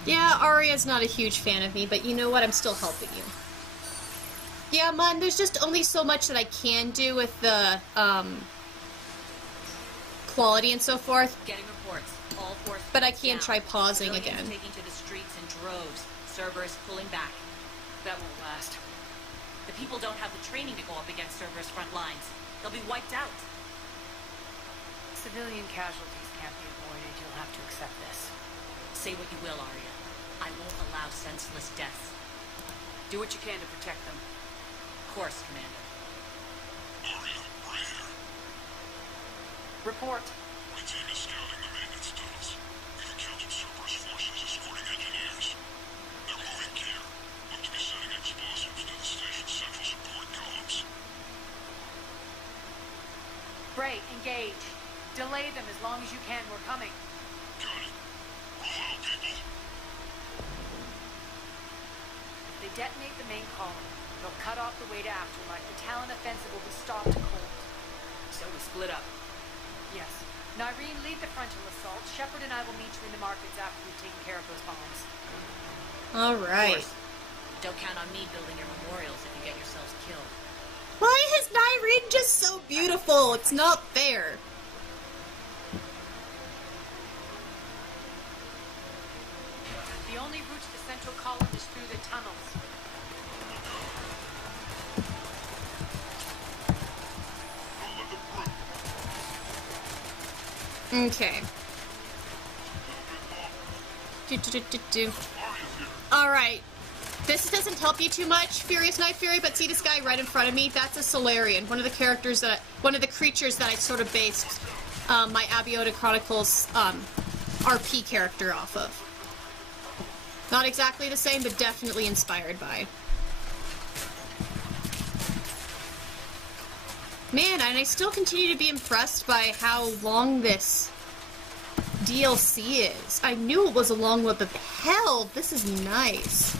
Yeah, Aria's not a huge fan of me, but you know what? I'm still helping you. Yeah, Mun, there's just only so much that I can do with the, quality and so forth. Getting reports. All forces But I can down. try pausing Civilians again. taking to the streets in droves. Cerberus pulling back. That won't last. The people don't have the training to go up against Cerberus front lines. They'll be wiped out. Civilian casualties can't be avoided. You'll have to accept this. Say what you will, Aria. I won't allow senseless deaths. Do what you can to protect them. Of course, Commander. Aria, right here. Report. My team is scouting the maintenance tunnels. We've encountered Cerberus forces escorting engineers. They're moving gear. Look to be setting explosives to the station's central support columns. Bray, engage. Delay them as long as you can. We're coming. Got it. Roll out, people. If they detonate the main column, they'll cut off the way to Afterlife. The Talon offensive will be stopped cold. So we split up. Yes. Nyreen, lead the frontal assault. Shepard and I will meet you in the markets after we've taken care of those bombs. Alright. Don't count on me building your memorials if you get yourselves killed. Why is Nyreen just so beautiful? It's not fair. The only route to the central column is through the tunnels. Don't let them through. Okay. Aria's here. Alright. This doesn't help you too much, Furious Night Fury, but see this guy right in front of me? That's a Solarian, one of the creatures that I sort of based my Abiota Chronicles RP character off of. Not exactly the same, but definitely inspired by. Man, and I still continue to be impressed by how long this DLC is. I knew it was a long one, but hell, this is nice.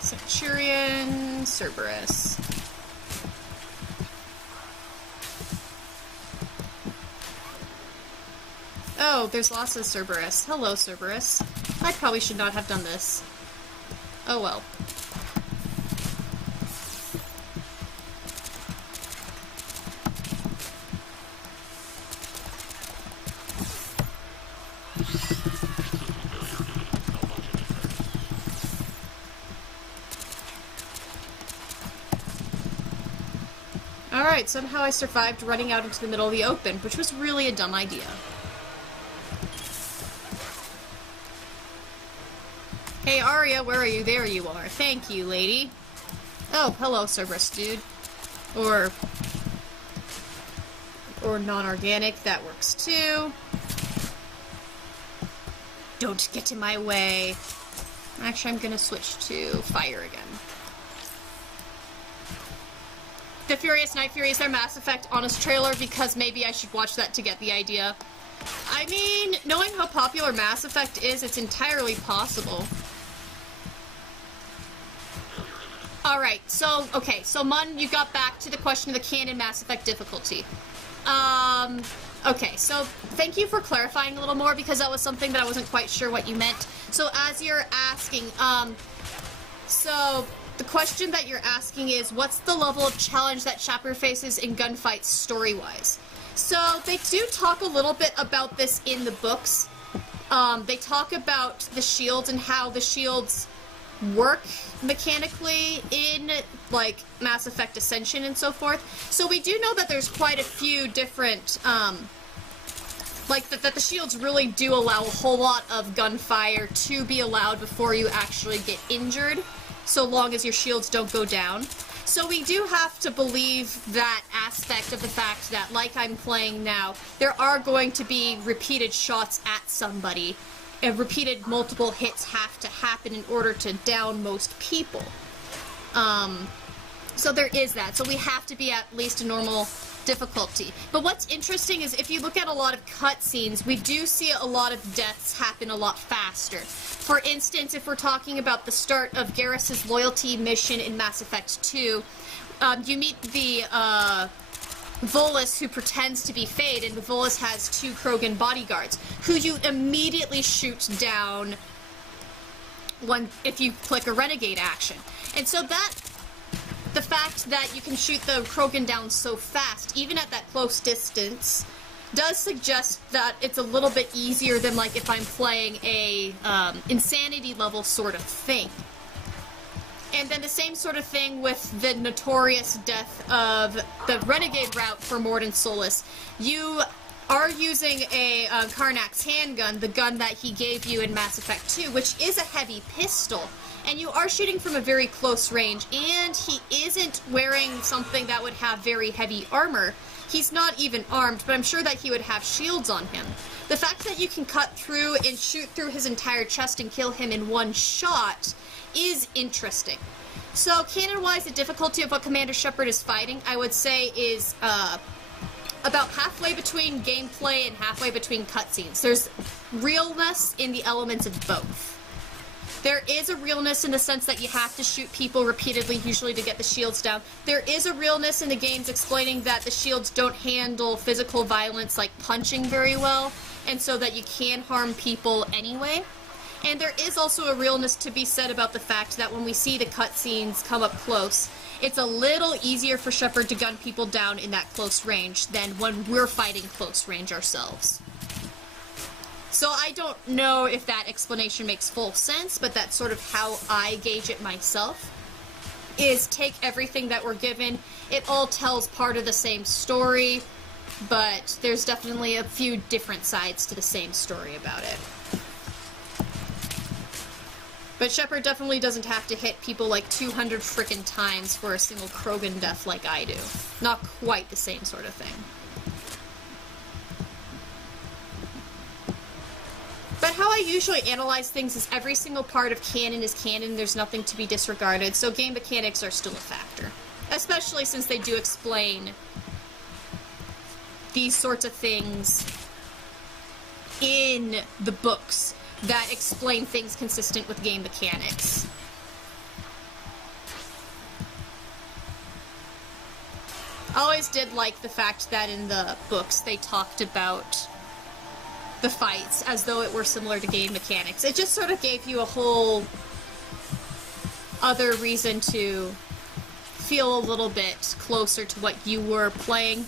Centurion, Cerberus. Oh, there's lots of Cerberus. Hello, Cerberus. I probably should not have done this. Oh well. Alright, somehow I survived running out into the middle of the open, which was really a dumb idea. Hey, Aria, where are you? There you are. Thank you, lady. Oh, hello, Cerberus dude. Or non-organic, that works too. Don't get in my way. Actually, I'm gonna switch to fire again. The Furious Night Fury is their Mass Effect Honest trailer because maybe I should watch that to get the idea. I mean, knowing how popular Mass Effect is, it's entirely possible. Alright, so, okay, so Mun, you got back to the question of the canon Mass Effect difficulty. Okay, so thank you for clarifying a little more, because that was something that I wasn't quite sure what you meant. So as you're asking, so the question that you're asking is, what's the level of challenge that Shepard faces in gunfights story-wise? So they do talk a little bit about this in the books. They talk about the shields and how the shields work mechanically in, like, Mass Effect Ascension and so forth. So we do know that there's quite a few different, like, that the shields really do allow a whole lot of gunfire to be allowed before you actually get injured, so long as your shields don't go down. So we do have to believe that aspect of the fact that, like I'm playing now, there are going to be repeated shots at somebody, and repeated multiple hits have to happen in order to down most people. So there is that. So we have to be at least a normal difficulty. But what's interesting is if you look at a lot of cutscenes, we do see a lot of deaths happen a lot faster. For instance, if we're talking about the start of Garrus's loyalty mission in Mass Effect 2, you meet the Volus who pretends to be Fade, and the Volus has 2 Krogan bodyguards, who you immediately shoot down if you click a Renegade action. And so that, the fact that you can shoot the Krogan down so fast, even at that close distance, does suggest that it's a little bit easier than, like, if I'm playing a insanity level sort of thing. And then the same sort of thing with the notorious death of the Renegade route for Mordin Solus. You are using a Karnak's handgun, the gun that he gave you in Mass Effect 2, which is a heavy pistol. And you are shooting from a very close range, and he isn't wearing something that would have very heavy armor. He's not even armed, but I'm sure that he would have shields on him. The fact that you can cut through and shoot through his entire chest and kill him in one shot is interesting. So, canon-wise, the difficulty of what Commander Shepard is fighting, I would say, is about halfway between gameplay and halfway between cutscenes. There's realness in the elements of both. There is a realness in the sense that you have to shoot people repeatedly, usually to get the shields down. There is a realness in the games explaining that the shields don't handle physical violence like punching very well, and so that you can harm people anyway. And there is also a realness to be said about the fact that when we see the cutscenes come up close, it's a little easier for Shepard to gun people down in that close range than when we're fighting close range ourselves. So I don't know if that explanation makes full sense, but that's sort of how I gauge it myself, is take everything that we're given. It all tells part of the same story, but there's definitely a few different sides to the same story about it. But Shepard definitely doesn't have to hit people like 200 frickin' times for a single Krogan death like I do. Not quite the same sort of thing. But how I usually analyze things is every single part of canon is canon, there's nothing to be disregarded, so game mechanics are still a factor. Especially since they do explain these sorts of things in the books that explain things consistent with game mechanics. I always did like the fact that in the books they talked about the fights as though it were similar to game mechanics. It just sort of gave you a whole other reason to feel a little bit closer to what you were playing,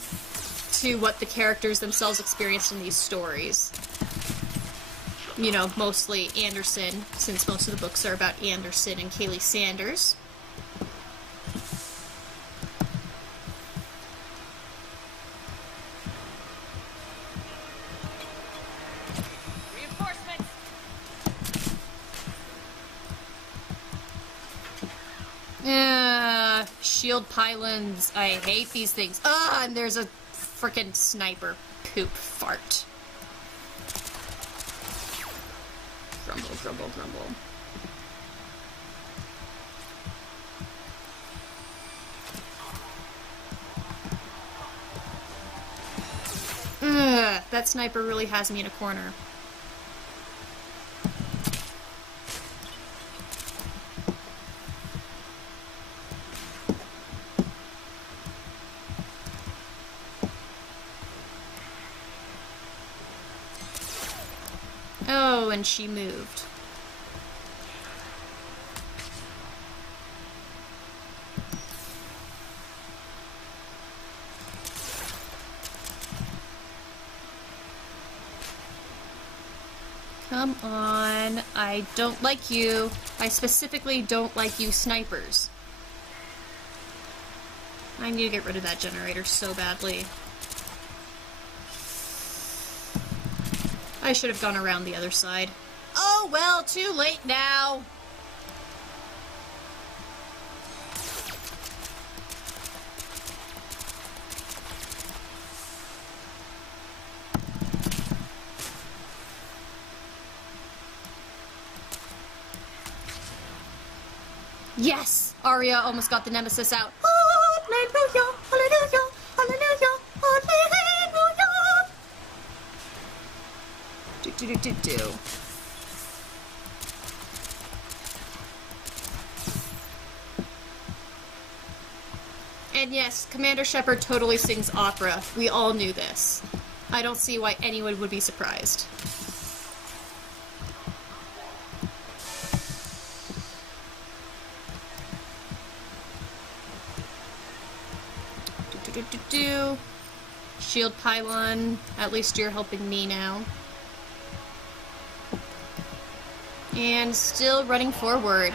to what the characters themselves experienced in these stories. You know, mostly Anderson, since most of the books are about Anderson and Kaylee Sanders. Reinforcements! Shield pylons. I hate these things. And there's a frickin' sniper poop fart. Grumble, grumble, grumble. That sniper really has me in a corner. Oh, and she moved. Come on. I don't like you. I specifically don't like you snipers. I need to get rid of that generator so badly. I should have gone around the other side. Oh, well, too late now. Yes! Aria almost got the nemesis out. Hallelujah! Hallelujah! Hallelujah! Hallelujah! Do. And yes, Commander Shepard totally sings opera. We all knew this. I don't see why anyone would be surprised. Do. Shield pylon. At least you're helping me now. And still running forward.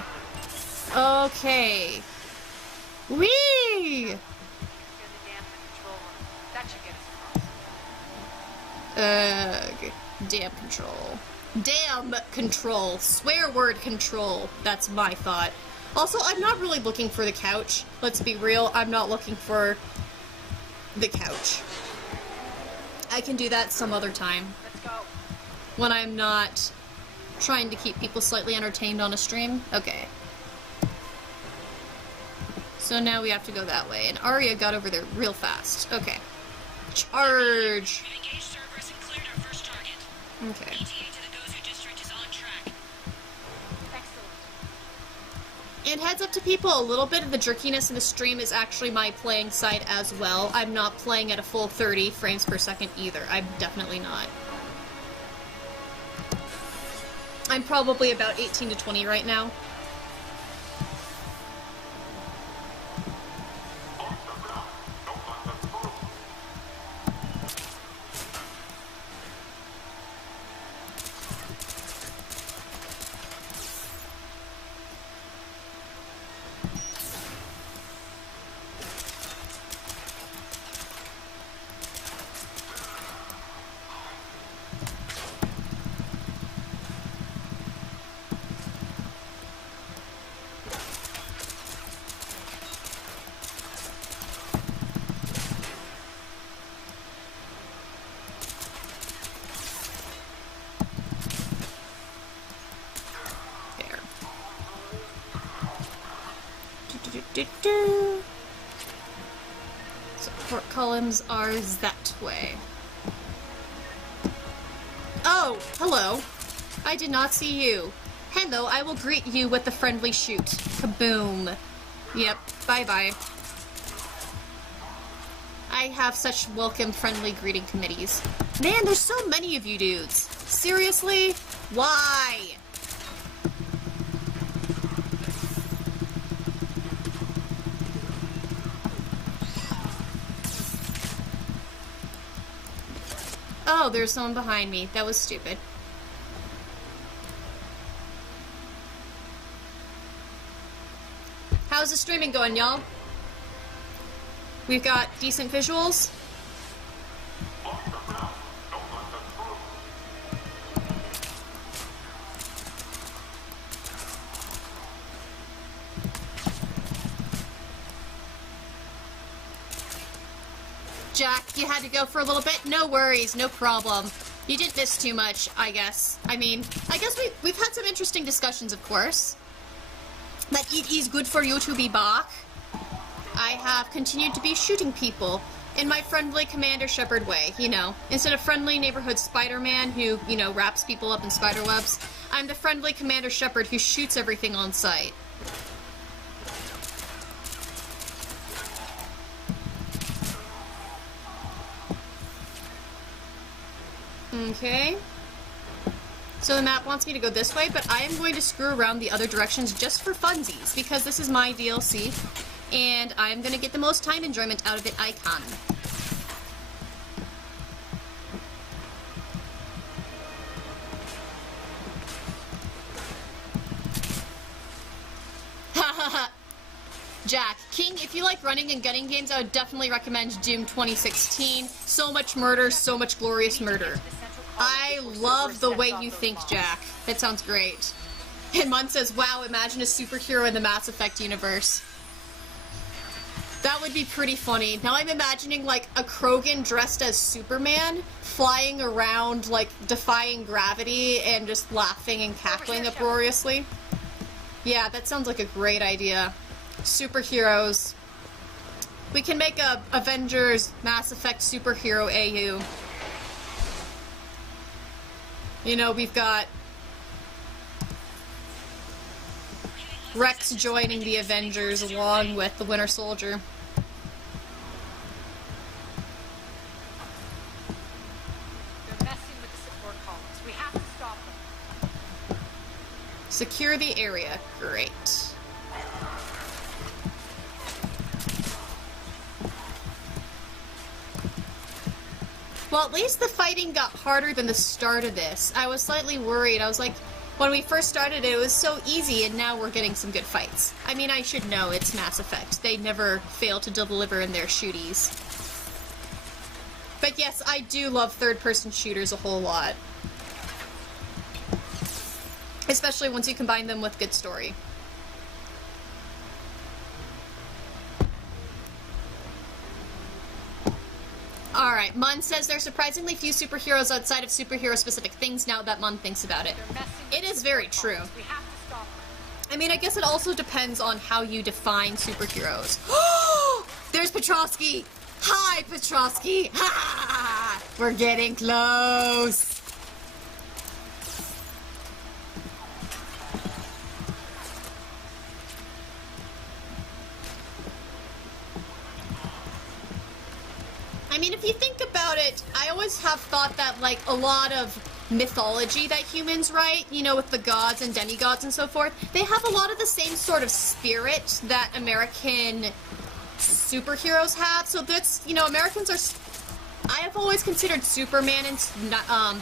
Okay. Whee! Near the dam in the control room. That should get us across. Dam control. Dam control. Swear word control. That's my thought. Also, I'm not really looking for the couch. Let's be real. I'm not looking for the couch. I can do that some other time. Let's go. When I'm not trying to keep people slightly entertained on a stream. Okay. So now we have to go that way. And Aria got over there real fast. Okay. Charge! We've engaged Cerberus and cleared our first target. Okay. ETA to the Gozer district is on track. Excellent. And heads up to people, a little bit of the jerkiness in the stream is actually my playing side as well. I'm not playing at a full 30 frames per second either. I'm definitely not. I'm probably about 18 to 20 right now. Support columns are that way. Oh, hello. I did not see you. Hello, I will greet you with the friendly shoot. Kaboom. Yep, bye-bye. I have such welcome, friendly greeting committees. Man, there's so many of you dudes. Seriously? Why? Oh, there's someone behind me. That was stupid. How's the streaming going, y'all? We've got decent visuals. Jack, you had to go for a little bit? No worries, no problem. You didn't miss too much, I guess. I mean, I guess we've had some interesting discussions, of course. But it is good for you to be back. I have continued to be shooting people in my friendly Commander Shepard way, you know. Instead of friendly neighborhood Spider-Man who, you know, wraps people up in spider webs, I'm the friendly Commander Shepard who shoots everything on sight. Okay. So the map wants me to go this way, but I am going to screw around the other directions just for funsies, because this is my DLC, and I'm going to get the most time enjoyment out of it I can. Jack, King, if you like running and gunning games, I would definitely recommend Doom 2016. So much murder, so much glorious murder. I love the way you think, Jack. That sounds great. And Mun says, wow, imagine a superhero in the Mass Effect universe. That would be pretty funny. Now I'm imagining, like, a Krogan dressed as Superman, flying around, like, defying gravity and just laughing and cackling uproariously. Yeah, that sounds like a great idea. Superheroes. We can make a Avengers Mass Effect superhero AU. You know, we've got Rex joining the Avengers along with the Winter Soldier. They're messing with the support columns. We have to stop them. Secure the area. Great. Well, at least the fighting got harder than the start of this. I was slightly worried. I was like, when we first started it was so easy, and now we're getting some good fights. I mean, I should know it's Mass Effect. They never fail to deliver in their shooties. But yes, I do love third-person shooters a whole lot. Especially once you combine them with good story. Alright, Mun says there's surprisingly few superheroes outside of superhero-specific things now that Mun thinks about it. It is very true. We have to stop them. I mean, I guess it also depends on how you define superheroes. There's Petrovsky! Hi, Petrovsky! Ha! We're getting close! I mean, if you think about it, I always have thought that, like, a lot of mythology that humans write, you know, with the gods and demigods and so forth, they have a lot of the same sort of spirit that American superheroes have. So that's, you know, Americans are... I have always considered Superman and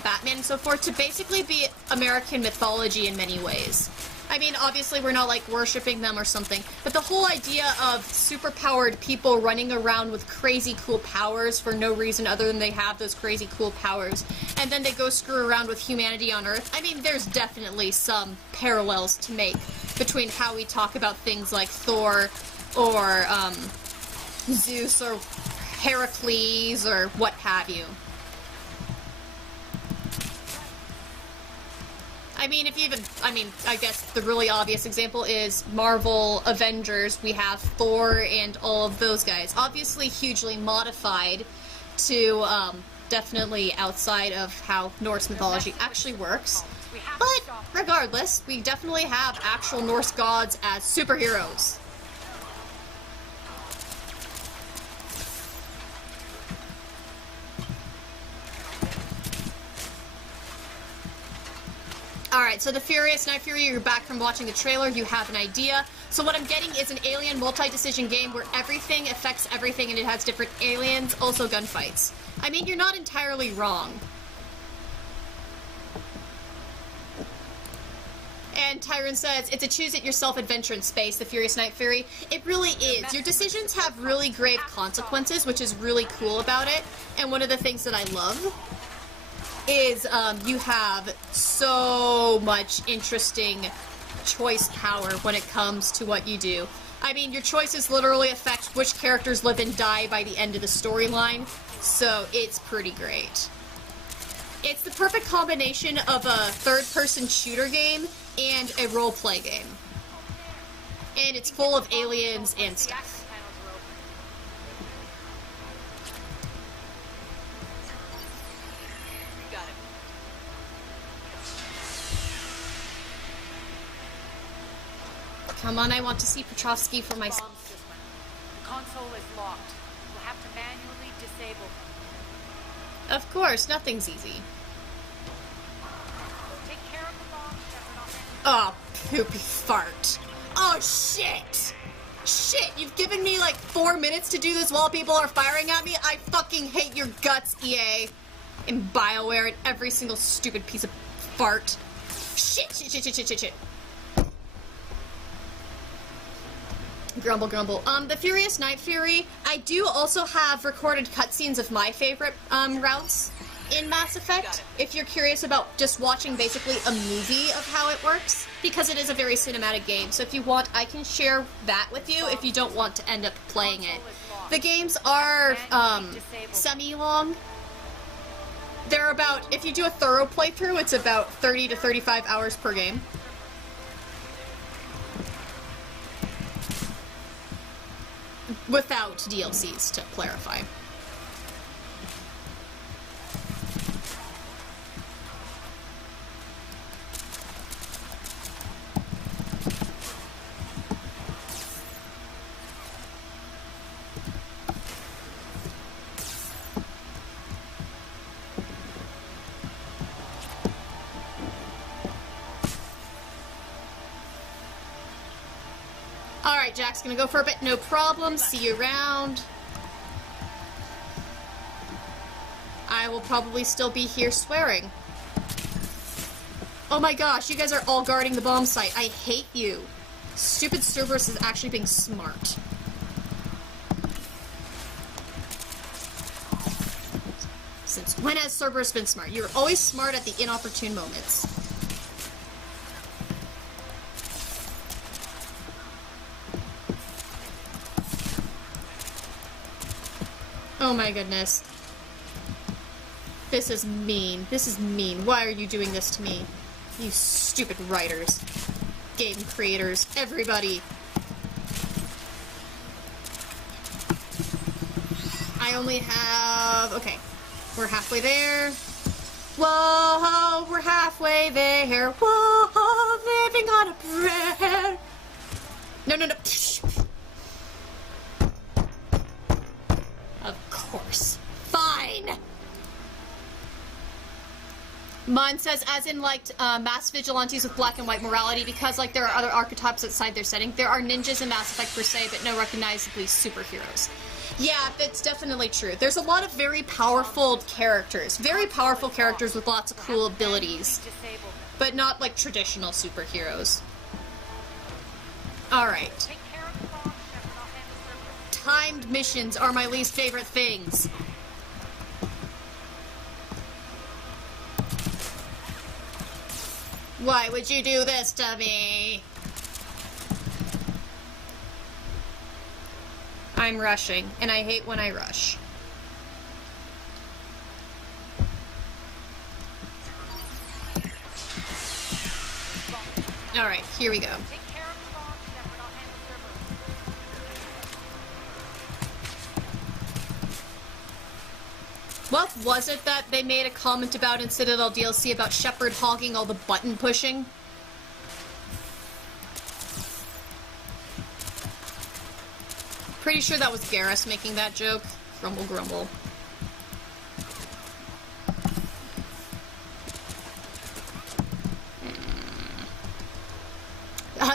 Batman and so forth to basically be American mythology in many ways. I mean, obviously we're not, like, worshipping them or something, but the whole idea of superpowered people running around with crazy cool powers for no reason other than they have those crazy cool powers, and then they go screw around with humanity on Earth, I mean, there's definitely some parallels to make between how we talk about things like Thor, or, Zeus, or Heracles, or what have you. I mean, if you even, I mean, I guess the really obvious example is Marvel Avengers. We have Thor and all of those guys. Obviously hugely modified to, definitely outside of how Norse mythology actually works. But, regardless, we definitely have actual Norse gods as superheroes. Alright, so the Furious Night Fury, you're back from watching the trailer, you have an idea. So what I'm getting is an alien multi-decision game where everything affects everything and it has different aliens, also gunfights. I mean, you're not entirely wrong. And Tyron says, it's a choose-it-yourself adventure in space, the Furious Night Fury. It really is. Your decisions have really grave consequences, which is really cool about it. And one of the things that I love is you have so much interesting choice power when it comes to what you do. I mean, your choices literally affect which characters live and die by the end of the storyline, so it's pretty great. It's the perfect combination of a third-person shooter game and a role-play game. And it's full of aliens and stuff. Come on, I want to see Petrovsky for myself. The console is locked. We'll have to manually disable them. Of course, nothing's easy. Take care Oh, poopy fart. Oh, shit! Shit, you've given me like 4 minutes to do this while people are firing at me? I fucking hate your guts, EA. And BioWare and every single stupid piece of fart. Shit, shit, shit, shit, shit, shit, shit. Grumble, grumble. The Furious Night Fury, I do also have recorded cutscenes of my favorite, routes in Mass Effect, if you're curious about just watching basically a movie of how it works, because it is a very cinematic game. So if you want, I can share that with you if you don't want to end up playing it. The games are, semi-long. They're about, if you do a thorough playthrough, it's about 30 to 35 hours per game. Without DLCs, to clarify. Alright, Jack's gonna go for a bit, no problem. See you around. I will probably still be here swearing. Oh my gosh, you guys are all guarding the bomb site. I hate you. Stupid Cerberus is actually being smart. Since when has Cerberus been smart? You're always smart at the inopportune moments. Oh my goodness. This is mean. This is mean. Why are you doing this to me? You stupid writers. Game creators. Everybody. I only have... Okay. We're halfway there. Whoa, we're halfway there. Whoa, living on a prayer. No, no, no. Of course. Fine. Mun says, as in, like, mass vigilantes with black and white morality, because, like, there are other archetypes outside their setting. There are ninjas in Mass Effect per se, but no recognizably superheroes. Yeah, that's definitely true. There's a lot of very powerful characters. Very powerful characters with lots of cool abilities. But not, like, traditional superheroes. Alright. Timed missions are my least favorite things. Why would you do this to me? I'm rushing, and I hate when I rush. Alright, here we go. What was it that they made a comment about in Citadel DLC about Shepard hogging all the button pushing? Pretty sure that was Garrus making that joke. Grumble, grumble.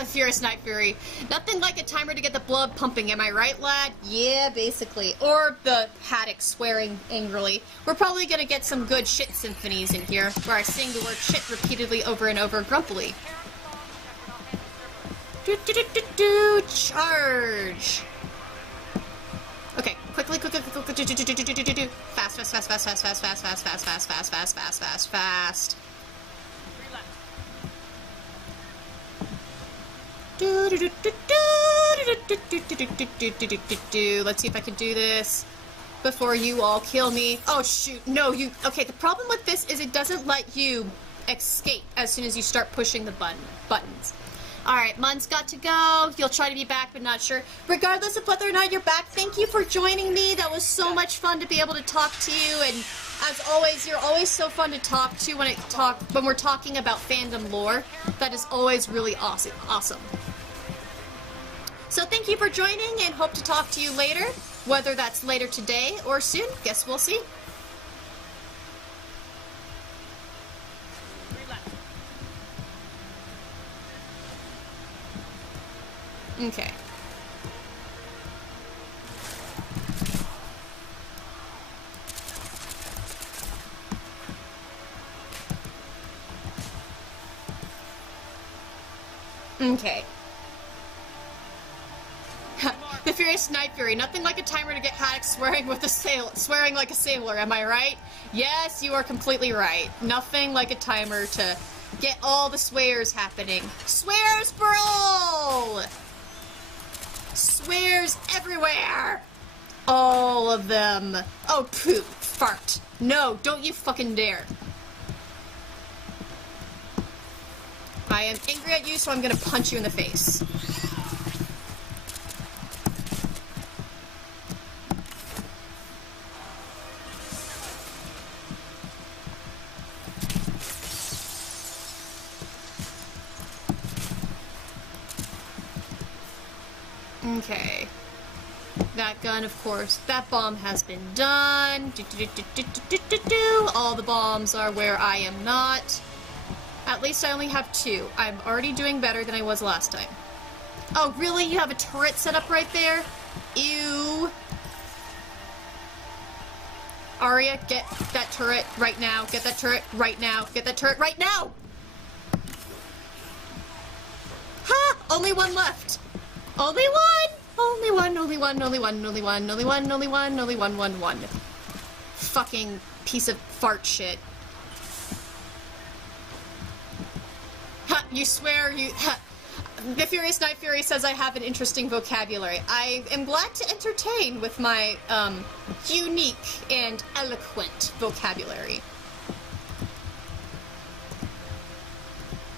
Furious Night Fury. Nothing like a timer to get the blood pumping, am I right, lad? Yeah, basically. Or the Haddock swearing angrily. We're probably gonna get some good shit symphonies in here, where I sing the word shit repeatedly over and over grumpily. Do, charge! Okay, quickly, quickly, quickly, fast, fast, fast, fast, fast, fast, fast, fast, fast, fast, fast, fast, fast, fast, fast. Let's see if I can do this before you all kill me. Oh shoot, no, you... Okay, the problem with this is it doesn't let you escape as soon as you start pushing the buttons. Alright, Mun's got to go. You'll try to be back, but not sure. Regardless of whether or not you're back, thank you for joining me. That was so much fun to be able to talk to you, and as always, you're always so fun to talk to when we're talking about fandom lore. That is always really awesome. So thank you for joining, and hope to talk to you later. Whether that's later today or soon, guess we'll see. Okay. Okay. The Furious Night Fury. Nothing like a timer to get Haddock swearing like a sailor, am I right? Yes, you are completely right. Nothing like a timer to get all the swears happening. Swears for all! Swears everywhere! All of them. Oh, poop. Fart. No, don't you fucking dare. I am angry at you, so I'm gonna punch you in the face. Okay. That gun, of course. That bomb has been done. All the bombs are where I am not. At least I only have 2. I'm already doing better than I was last time. Oh, really? You have a turret set up right there? Ew. Aria, get that turret right now. Get that turret right now. Get that turret right now! Ha! Only 1 left. Only 1! Only 1, only 1, only 1, only 1, only 1, only 1, only 1, 1, 1. Fucking piece of fart shit. Ha! You swear you... Ha! The Furious Night Fury says I have an interesting vocabulary. I am glad to entertain with my, unique and eloquent vocabulary.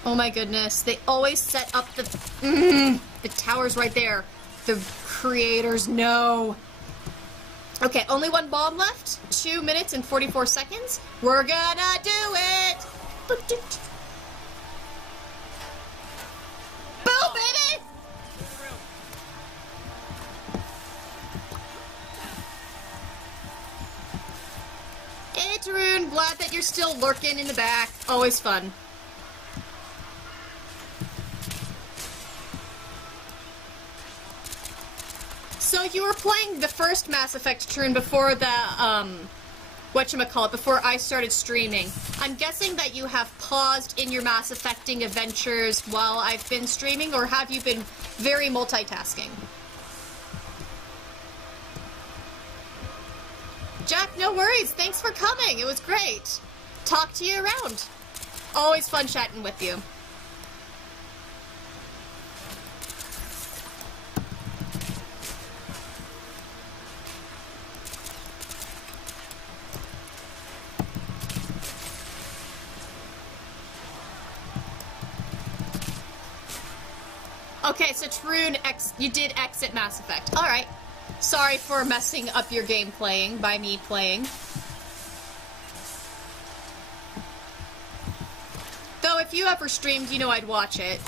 Oh my goodness, they always set up the... the tower's right there. The creators know. Okay, only 1 bomb left. 2 minutes and 44 seconds. We're gonna do it! Boom, baby! Hey, Tarun, glad that you're still lurking in the back. Always fun. So you were playing the first Mass Effect turn before the, whatchamacallit, before I started streaming. I'm guessing that you have paused in your Mass Effecting adventures while I've been streaming, or have you been very multitasking? Jack, no worries. Thanks for coming. It was great. Talk to you around. Always fun chatting with you. Okay, so Tarun, you did exit Mass Effect. Alright. Sorry for messing up your game playing by me playing. Though if you ever streamed, you know I'd watch it.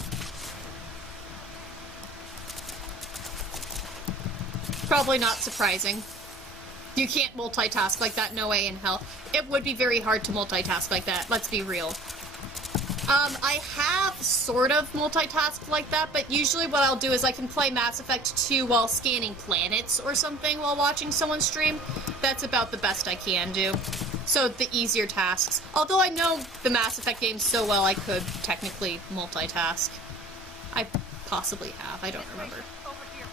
Probably not surprising. You can't multitask like that, no way in hell. It would be very hard to multitask like that, let's be real. I have sort of multitasked like that, but usually what I'll do is I can play Mass Effect 2 while scanning planets or something while watching someone stream. That's about the best I can do. So the easier tasks. Although I know the Mass Effect games so well I could technically multitask. I possibly have, I don't remember. Over here.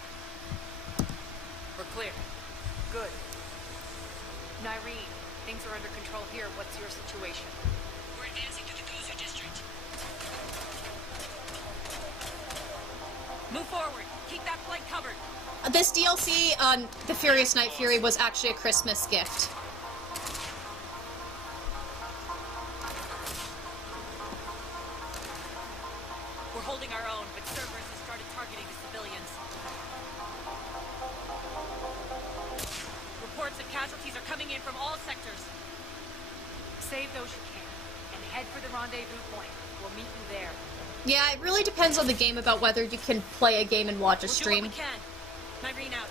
We're clear. Good. Nyreen, things are under control here. What's your situation? We're advancing to the Gozer district. Move forward. Keep that flank covered. This DLC on The Furious Night Fury was actually a Christmas gift. We're holding our own, but Cerberus has started targeting the civilians. Reports of casualties are coming in from all sectors. Save those you can, and head for the rendezvous point. We'll meet you there. Yeah, it really depends on the game about whether you can play a game and watch a stream. We'll do what we can. Nyreen out.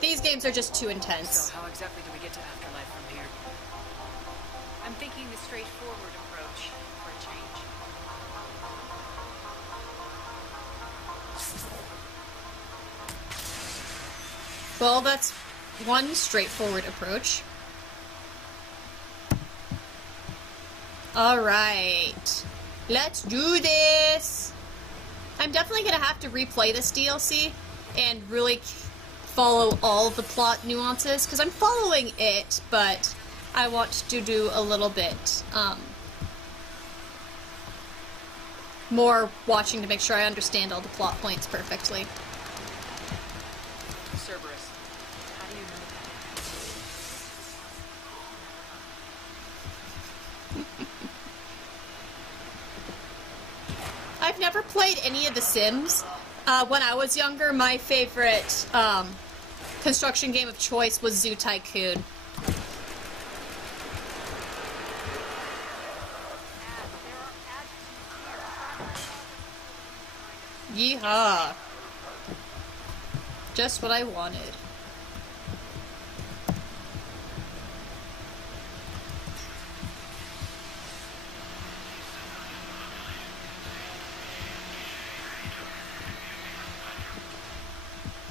These games are just too intense. So how exactly do we get to Afterlife from here? I'm thinking the straightforward approach for a change. Well, that's one straightforward approach. Alright. Let's do this! I'm definitely gonna have to replay this DLC and really follow all the plot nuances, because I'm following it, but I want to do a little bit, more watching to make sure I understand all the plot points perfectly. Cerberus, how do you know that? I've never played any of The Sims. When I was younger, my favorite construction game of choice was Zoo Tycoon. Yeehaw. Just what I wanted.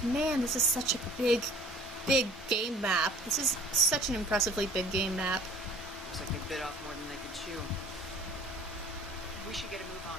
Man, this is such a big game map. This is such an impressively big game map. Looks like they bit off more than they could chew. We should get a move on.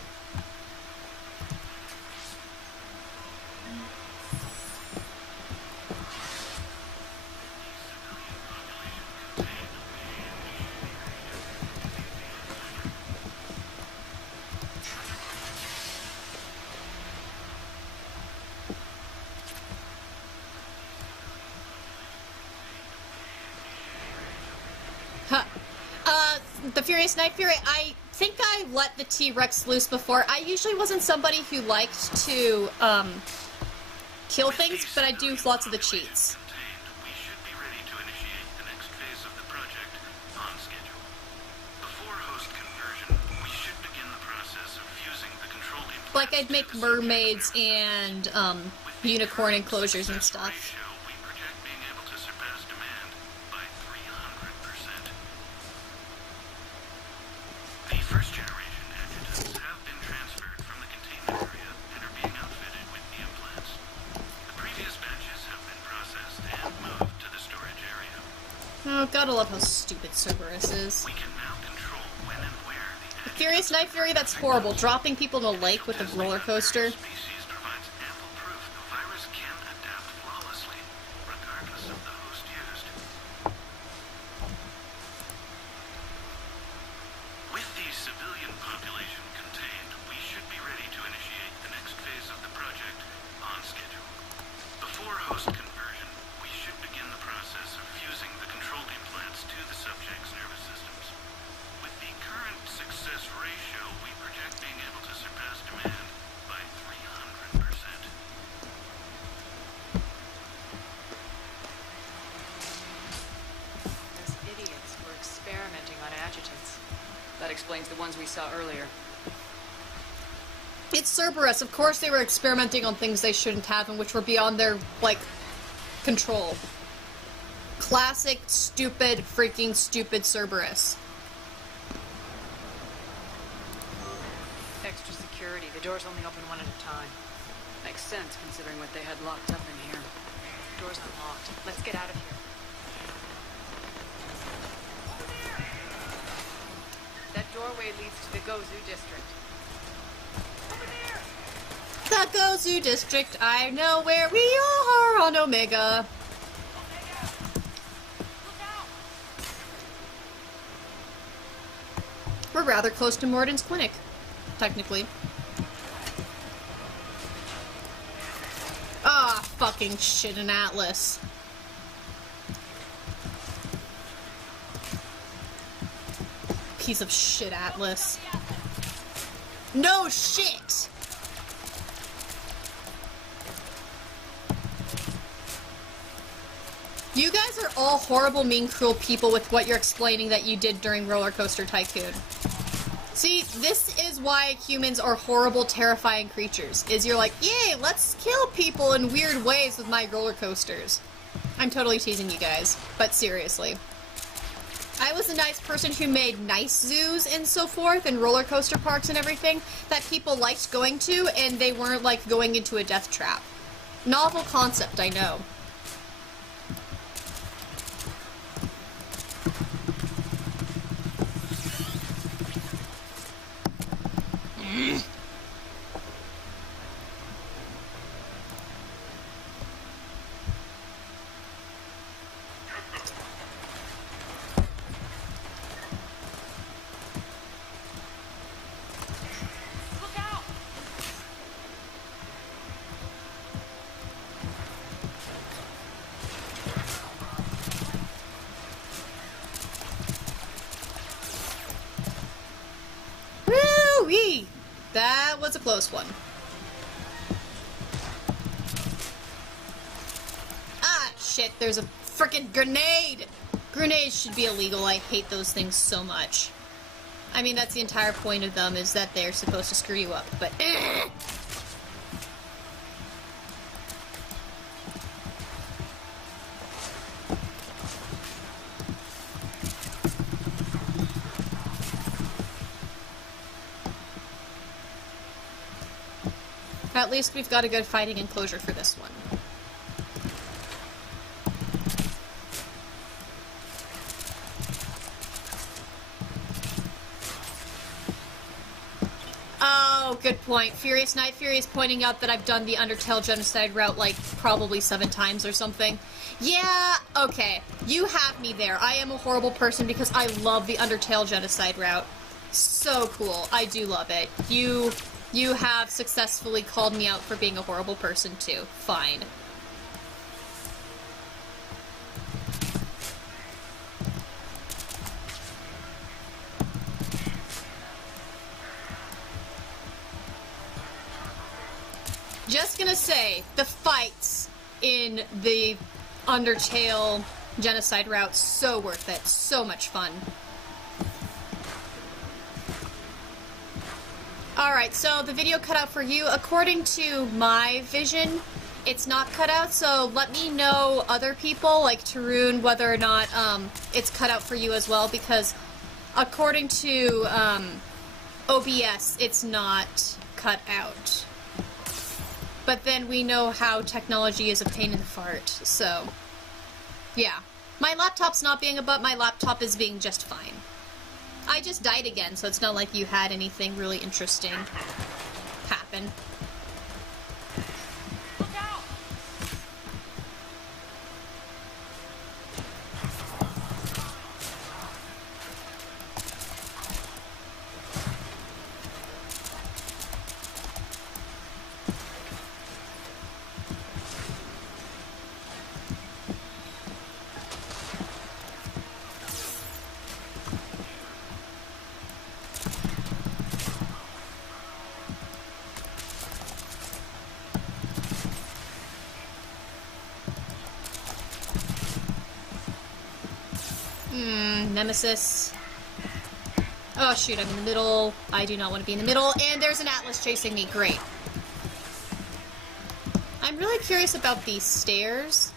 The Furious Night Fury, I think I let the T-Rex loose before. I usually wasn't somebody who liked to, kill things, but I do lots of the cheats. We should be ready to initiate the next phase of the project on schedule. Before host conversion, we should begin the process of fusing the control implants. Like, I'd make mermaids and, unicorn enclosures and stuff. We project being able to surpass demand by 300%. The first generation adjutants have been transferred from the containment area and are being outfitted with the implants. The previous batches have been processed and moved to the storage area. Oh, gotta love how stupid Cerberus is. We can now control when and where the Furious Night Fury, that's horrible. Dropping people in a lake with a roller coaster. species provides ample proof the virus can adapt flawlessly, regardless of the host used. With the civilian population contained, we should be ready to initiate the next phase of the project on schedule. Before host conversion, we should begin the process of fusing the control implants to the subject's nervous systems. With the current success ratio, we project being able to surpass demand by 300%. Those idiots were experimenting on adjutants. That explains the ones we saw earlier. It's Cerberus. Of course they were experimenting on things they shouldn't have and which were beyond their, like, control. Classic, stupid, freaking stupid Cerberus. Extra security. The doors only open one at a time. Makes sense considering what they had locked up in here. Door's unlocked. Let's get out of here. That doorway leads to the Gozu district. The Gozu District, I know where we are on Omega. We're rather close to Morden's clinic, technically. Ah, fucking shit, an Atlas. Piece of shit, Atlas. No shit! You guys are all horrible, mean, cruel people with what you're explaining that you did during Roller Coaster Tycoon. See, this is why humans are horrible, terrifying creatures. Is you're like, yay, let's kill people in weird ways with my roller coasters. I'm totally teasing you guys, but seriously. I was a nice person who made nice zoos and so forth, and roller coaster parks and everything, that people liked going to, and they weren't, like, going into a death trap. Novel concept, I know. Look out! Woo-wee! That was a close one. Ah, shit, there's a frickin' grenade! Grenades should be illegal. I hate those things so much. I mean, that's the entire point of them, is that they're supposed to screw you up, but at least we've got a good fighting enclosure for this one. Oh, good point. Furious Night Fury is pointing out that I've done the Undertale Genocide route, like, probably 7 times or something. Yeah, okay. You have me there. I am a horrible person because I love the Undertale Genocide route. So cool. I do love it. You have successfully called me out for being a horrible person, too. Fine. Just gonna say, the fights in the Undertale Genocide route, so worth it. So much fun. Alright, so the video cut out for you. According to my vision, it's not cut out, so let me know, other people, like Tarun, whether or not it's cut out for you as well, because according to OBS, it's not cut out. But then we know how technology is a pain in the fart, so yeah. My laptop's not being a butt, my laptop is being just fine. I just died again, so it's not like you had anything really interesting happen. Look out! Nemesis. Oh shoot, I'm in the middle. I do not want to be in the middle. And there's an Atlas chasing me. Great. I'm really curious about these stairs,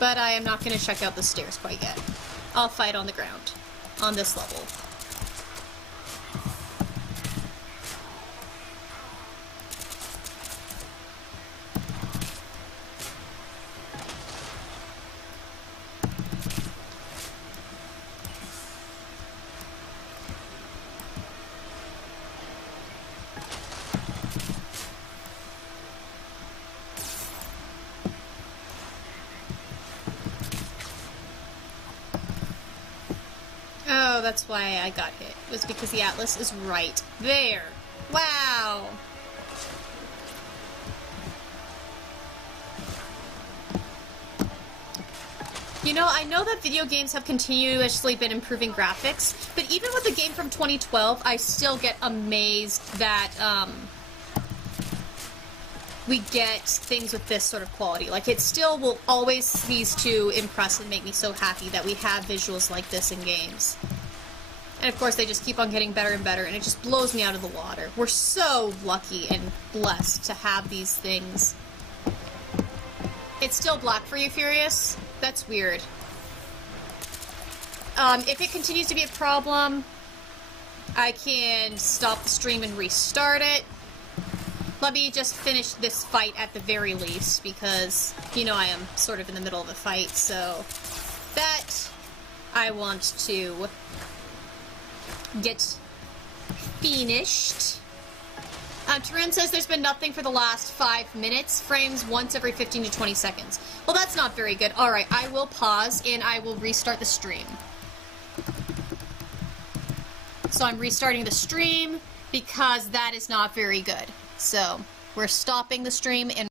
but I am not going to check out the stairs quite yet. I'll fight on the ground, on this level. Oh, that's why I got hit. It was because the Atlas is right there. Wow! You know, I know that video games have continuously been improving graphics, but even with a game from 2012, I still get amazed that, we get things with this sort of quality. Like, it still will always cease to impress and make me so happy that we have visuals like this in games. And of course, they just keep on getting better and better, and it just blows me out of the water. We're so lucky and blessed to have these things. It's still black for you, Furious? That's weird. If it continues to be a problem, I can stop the stream and restart it. Let me just finish this fight at the very least, because, you know, I am sort of in the middle of a fight, so that I want to get finished. Turin says there's been nothing for the last 5 minutes. Frames once every 15 to 20 seconds. Well, that's not very good. Alright, I will pause and I will restart the stream. So I'm restarting the stream because that is not very good. So we're stopping the stream and